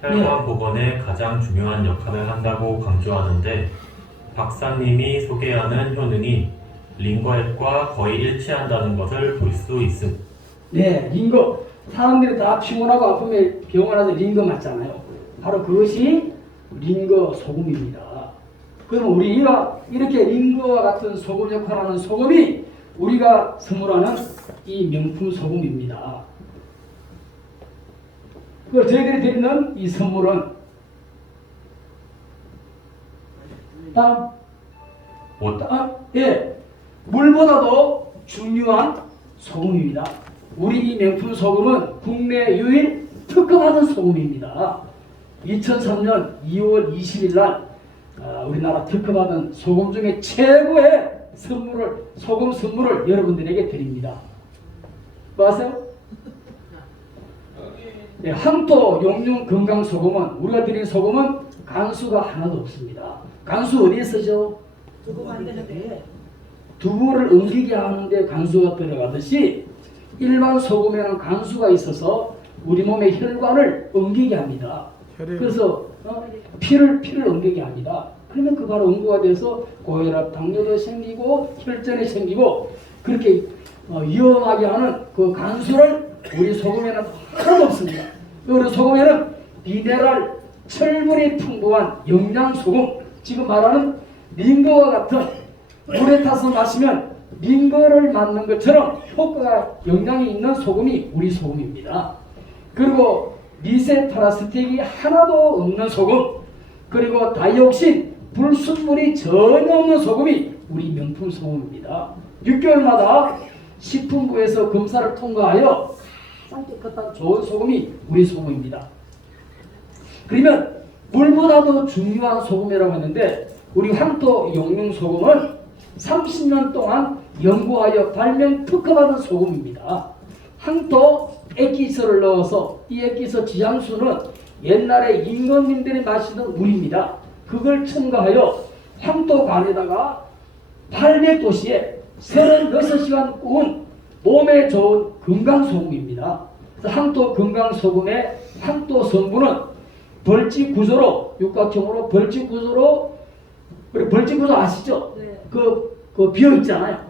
혈관 복원에 가장 중요한 역할을 한다고 강조하는데 박사님이 소개하는 효능이 링거액과 거의 일치한다는 것을 볼 수 있습니다. 네, 링거. 사람들이 다 피곤하고 아프면 병원 와서 링거 맞잖아요. 바로 그것이 링거 소금입니다. 그럼 우리가 이렇게 링거와 같은 소금 역할을 하는 소금이 우리가 선물하는 이 명품 소금입니다. 그걸 저희들이 드리는 이 선물은 다음 물보다도 중요한 소금입니다. 우리 이 명품 소금은 국내 유일 특허받은 소금입니다. 2003년 2월 20일 날 우리나라 특허받은 소금 중에 최고의 소금 선물을 여러분들에게 드립니다. 뭐 아세요? 네, 항토 용융 건강 소금은 우리가 드린 소금은 간수가 하나도 없습니다. 간수 어디에 쓰죠? 두부 만드는데 두부를 엉기게 하는데 간수가 들어가듯이 일반 소금에는 간수가 있어서 우리 몸의 혈관을 엉기게 합니다. 그래서 피를 엉기게 합니다. 그러면 그 바로 응고가 돼서 고혈압, 당뇨도 생기고 혈전이 생기고 그렇게 위험하게 하는 그 간수를 우리 소금에는 하나도 없습니다. 우리 소금에는 미네랄, 철분이 풍부한 영양소금, 지금 말하는 링거와 같은 물에 타서 마시면 링거를 맞는 것처럼 효과가 영양이 있는 소금이 우리 소금입니다. 그리고 미세 플라스틱이 하나도 없는 소금, 그리고 다이옥신, 불순물이 전혀 없는 소금이 우리 명품 소금입니다. 6개월마다 식품부에서 검사를 통과하여 가장 깨끗한 좋은 소금이 우리 소금입니다. 그러면 물보다도 중요한 소금이라고 했는데 우리 황토 용융 소금은 30년 동안 연구하여 발명 특허받은 소금입니다. 황토 액기스를 넣어서 이 액기스 지향수는 옛날에 임금님들이 마시던 물입니다. 그걸 첨가하여 황토관에다가 800도씨에 36시간 구운 몸에 좋은 건강소금입니다. 그래서 항토 건강소금의 항토 성분은 벌집 구조로, 육각형으로 벌집 구조로, 우리 벌집 구조 아시죠? 그 비어 있잖아요.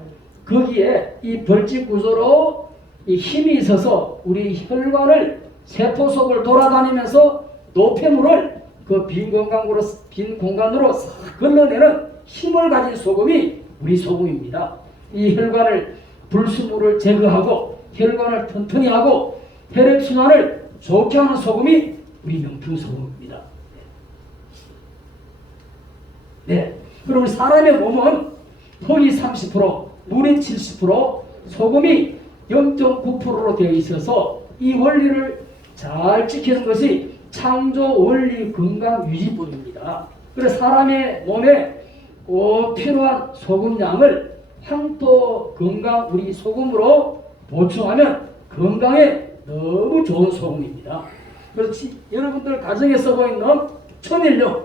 거기에 이 벌집 구조로 이 힘이 있어서 우리 혈관을 세포 속을 돌아다니면서 노폐물을 그 빈 공간으로 싹 걸러내는 힘을 가진 소금이 우리 소금입니다. 이 혈관을 불순물을 제거하고 혈관을 튼튼히 하고 혈액순환을 좋게 하는 소금이 우리 명품 소금입니다. 네. 그리고 우리 사람의 몸은 흙이 30%, 물이 70%, 소금이 0.9%로 되어 있어서 이 원리를 잘 지키는 것이 창조 원리 건강 유지법입니다. 그래서 사람의 몸에 꼭 필요한 소금량을 향토 건강 우리 소금으로 보충하면 건강에 너무 좋은 소금입니다. 그렇지 여러분들 가정에 쓰고 있는 천일염,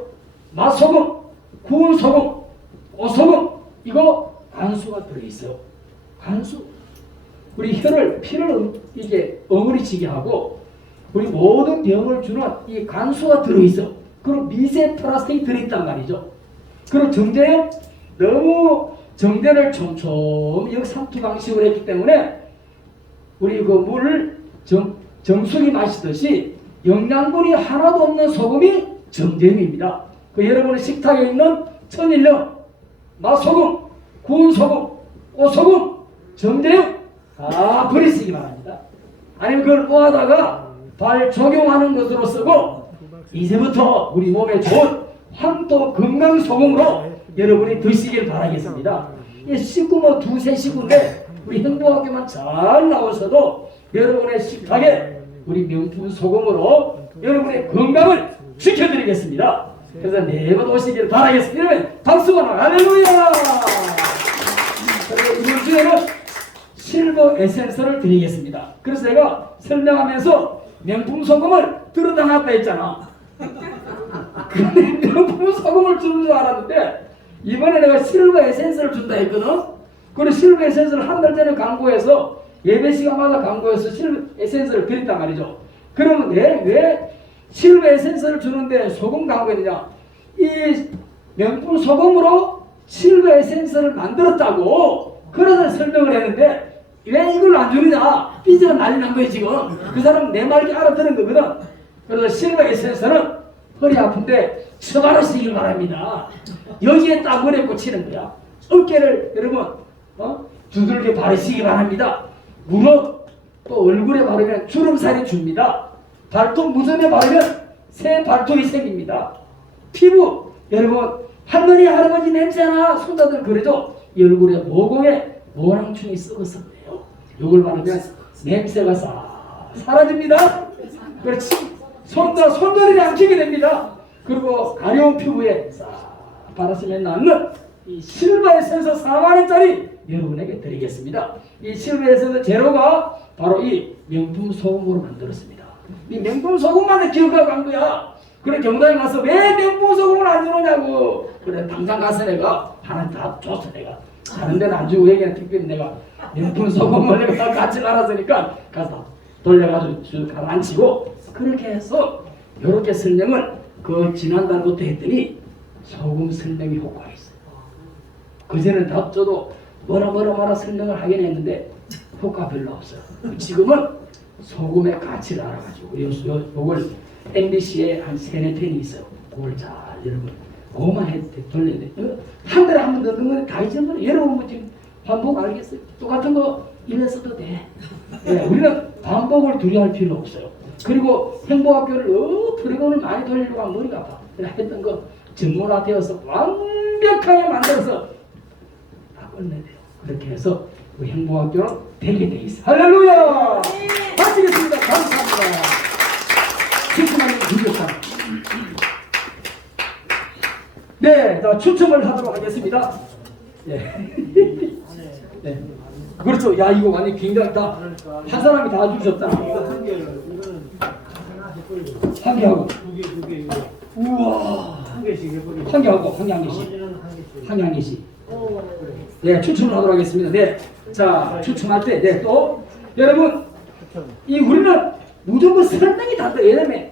맛소금, 구운 소금, 오소금 이거 간수가 들어있어요. 간수. 우리 피를 이게 어머니치게 하고 우리 모든 병을 주는 이 간수가 들어있어. 그리고 미세 플라스틱이 들어있단 말이죠. 그리고 정제요? 너무 정제를 촘촘히 역삼투 방식으로 했기 때문에 우리 그 물을 정수기 마시듯이 영양분이 하나도 없는 소금이 정제염입니다. 그 여러분의 식탁에 있는 천일염, 맛소금, 구운 소금, 오소금, 정제염 다 버리시기 바랍니다. 아니면 그걸 모아다가 발 적용하는 것으로 쓰고 이제부터 우리 몸에 좋은 향토 건강소금으로 여러분이 드시길 바라겠습니다. 이 식구 뭐 두세 식구인데 우리 행복하게만 잘 나오셔도 여러분의 식탁에 우리 명품 소금으로 여러분의 건강을 지켜드리겠습니다. 그래서 매번 오시길 바라겠습니다. 여러분 박수가 나와 할렐루야. 그리고 이번 주에는 실버 에센스를 드리겠습니다. 그래서 제가 설명하면서 명품 소금을 들어다 놨다 했잖아. 근데 명품 소금을 주는 줄 알았는데 이번에 내가 실버 에센스를 준다 했거든. 그리고 실버 에센스를 한 달 전에 광고해서 예배 시간마다 광고해서 실버 에센스를 드렸단 말이죠. 그러면 왜 실버 에센스를 주는데 소금 광고했느냐? 이 명품 소금으로 실버 에센스를 만들었다고 그래서 설명을 했는데 왜 이걸 안 주느냐? 삐져가 난리 난 거예요 지금. 그 사람 내 말이 알아들은 거거든. 그래서 실버 에센스는 허리 아픈데 처바르시길 바랍니다. 여기에 딱 머리에 꽂히는 거야. 어깨를 여러분 두들겨 바르시기 바랍니다. 무릎 또 얼굴에 바르면 주름살이 줍니다. 발톱 무덤에 바르면 새 발톱이 생깁니다. 피부 여러분 할머니 할아버지 냄새나 손자들 그러죠. 이 얼굴에 모공에 모낭충이 썩었어요. 이걸 바르면 냄새가 싹 사라집니다. 그렇지. 손들이 안 튀게 됩니다. 그리고 가려운 피부에 싹 바르시면 낫는 이 실버 에센스 4만원짜리 여러분에게 드리겠습니다. 이 실버 에센스 재료가 바로 이 명품 소금으로 만들었습니다. 이 명품 소금만을 기억하고 간 거야. 그래 경당에 가서 왜 명품 소금을 안 주느냐고. 그래 당장 가서 내가 하나 다 줬어. 내가 다른 데는 안 주고 여기는 특별히 내가 명품 소금을 내가 같이 알았으니까 가서 돌려가지고 가라앉히고 그렇게 해서 이렇게 설명을 그 지난달부터 했더니 소금 설명이 효과가 있어요. 그전에는 다 저도 뭐라 설명을 하긴 했는데 효과 별로 없어요. 지금은 소금의 가치를 알아가지고 요걸 MBC에 한 3-4편이 있어요. 그걸 잘 여러분 그거만 해도 돌려야 돼. 한 달에 한 번 넣는 건 다 잊어버려. 여러분 뭐 지금 반복 알겠어요? 똑같은 거 1년 써도 돼. 네, 우리는 반복을 두려워할 필요 없어요. 그리고 행복학교를 프로그램을 많이 돌리려고 하면 머리가 아파. 내가 했던 거 전문화되어서 완벽하게 만들어서 다 끝내야 돼요. 그렇게 해서 우리 행복학교는 되게 돼 있어. 할렐루야! 마치겠습니다. 감사합니다. 추첨하는 주셨다. 네, 자, 추첨을 하도록 하겠습니다. 네. 네. 그렇죠. 야, 이거 완전 굉장하다. 한 사람이 다 주셨다. 한 개 하고. 두 개. 우와. 한 개씩 해버리고. 한 개 하고, 한 개씩. 한 개씩. 오. 네, 추첨을 하도록 하겠습니다. 네, 자 추첨할 때, 네, 또 여러분 이 우리는 무조건 설명이 다 돼. 왜냐면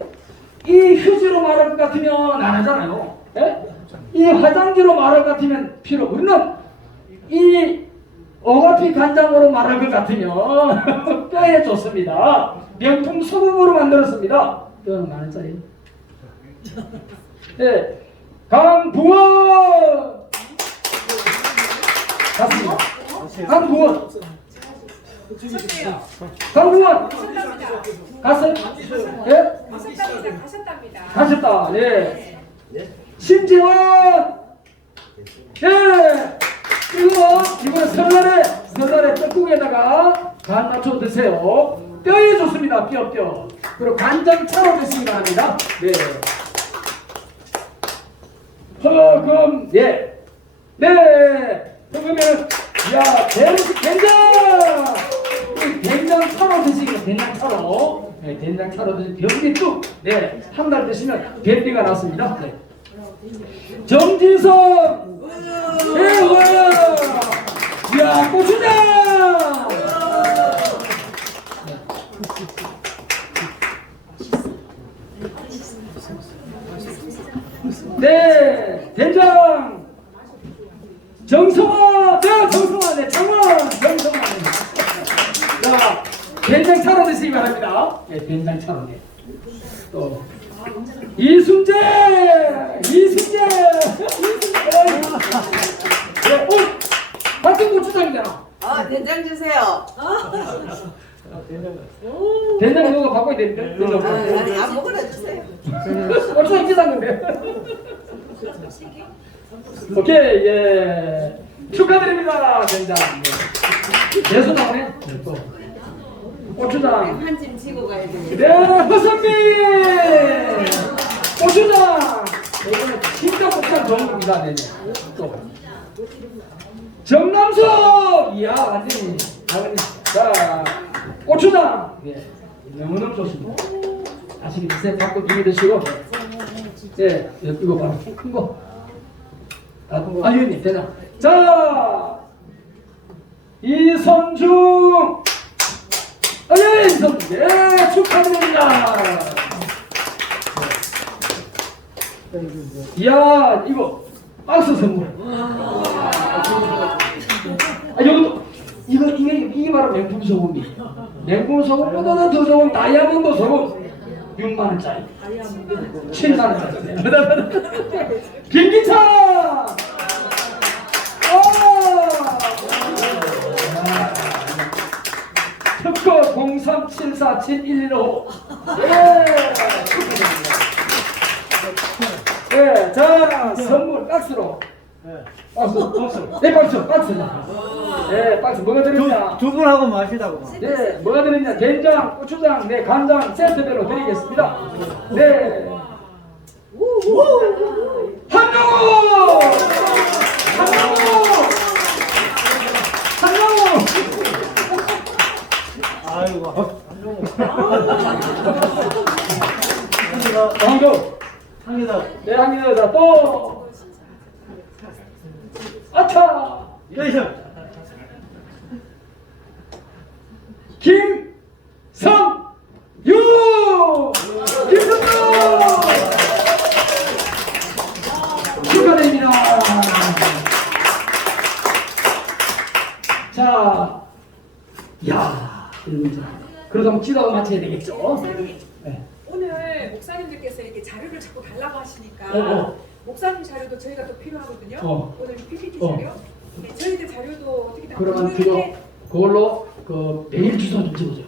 이 휴지로 말할 것 같으면 안 하잖아요. 예? 이 화장지로 말할 것 같으면 필요. 우리는 이 오가피 간장으로 말할 것 같으면 뼈에 좋습니다. 명품 소금으로 만들었습니다. 뼈는 만 원짜리. 네, 강붕원 갔습니다. 강붕원. 강붕원 갔어요? 예? 가셨다. 네. 심지원. 예. 이번에 설날에 떡국에다가 간 맞춰 드세요. 뼈에 좋습니다. 뼈. 그리고 간장차로 드시기 바랍니다. 네. 허금. 예. 네. 그러면 야 된장. 된장차로 드시기 된장차로. 네, 된장차로 드시면 변비뚝. 네. 한 달 드시면 변비가 났습니다. 네. 정진성. 네, 와. 야, 고추장. 네, 된장. 정성화. 네, 정성화. 네, 장원. 정성화. 자, 된장 차로 드시기 바랍니다. 네, 된장 차로. 네. 또 이순재. 네, 같은 고추장이잖아. 된장 주세요. 된장 이거 바꿔야 되는데. 아니, 아무거나 주세요. 고추장 비싼 건데. 오케이, 예. 축하드립니다, 된장. 예수 나오네. 또 고추장. 한 짐 지고 가야 돼. 네, 허선미. 고추장. 이거는 진짜 고추장 좋은 겁니다. 네. 또 정남석. 이야, 완전히. 자, 고추장. 네, 너무너무 좋습니다. 아시게 드세요. 갖고 비벼 드시고. 네, 이거 봐. 큰 거. 아유님, 되나? 자, 이선중. 예, 이선중. 예, 축하드립니다. 이야, 이거 박스 선물. 이것도 이게 바로 명품 소금이에요. 명품 소금보다 더 좋은 다이아몬드 소금 6만 원짜리, 7만 원짜리. 김기찬. 특허 03747115. 네, 자, 선물 박스로. 네, 박스. 네, 박스 뭐가 드립니다. 두 분하고 마시다고. 네, 뭐가 드립니다. 된장, 고추장, 네, 간장 세트별로 드리겠습니다. 네. 한영우. 아이고. 한교. 네, 한교다. 또. 아차. 김성유. 축하드립니다. 자, 야, 그러다 뭐 찌다가 맞춰야 되겠죠? 네. 오늘 목사님들께서 이렇게 자료를 자꾸 달라고 하시니까 목사님 자료도 저희가 또 필요하거든요. 오늘 PPT 자료. 네, 저희들 자료도 어떻게 다 그러면 그걸로 그 메일 주소 좀 찍어줘.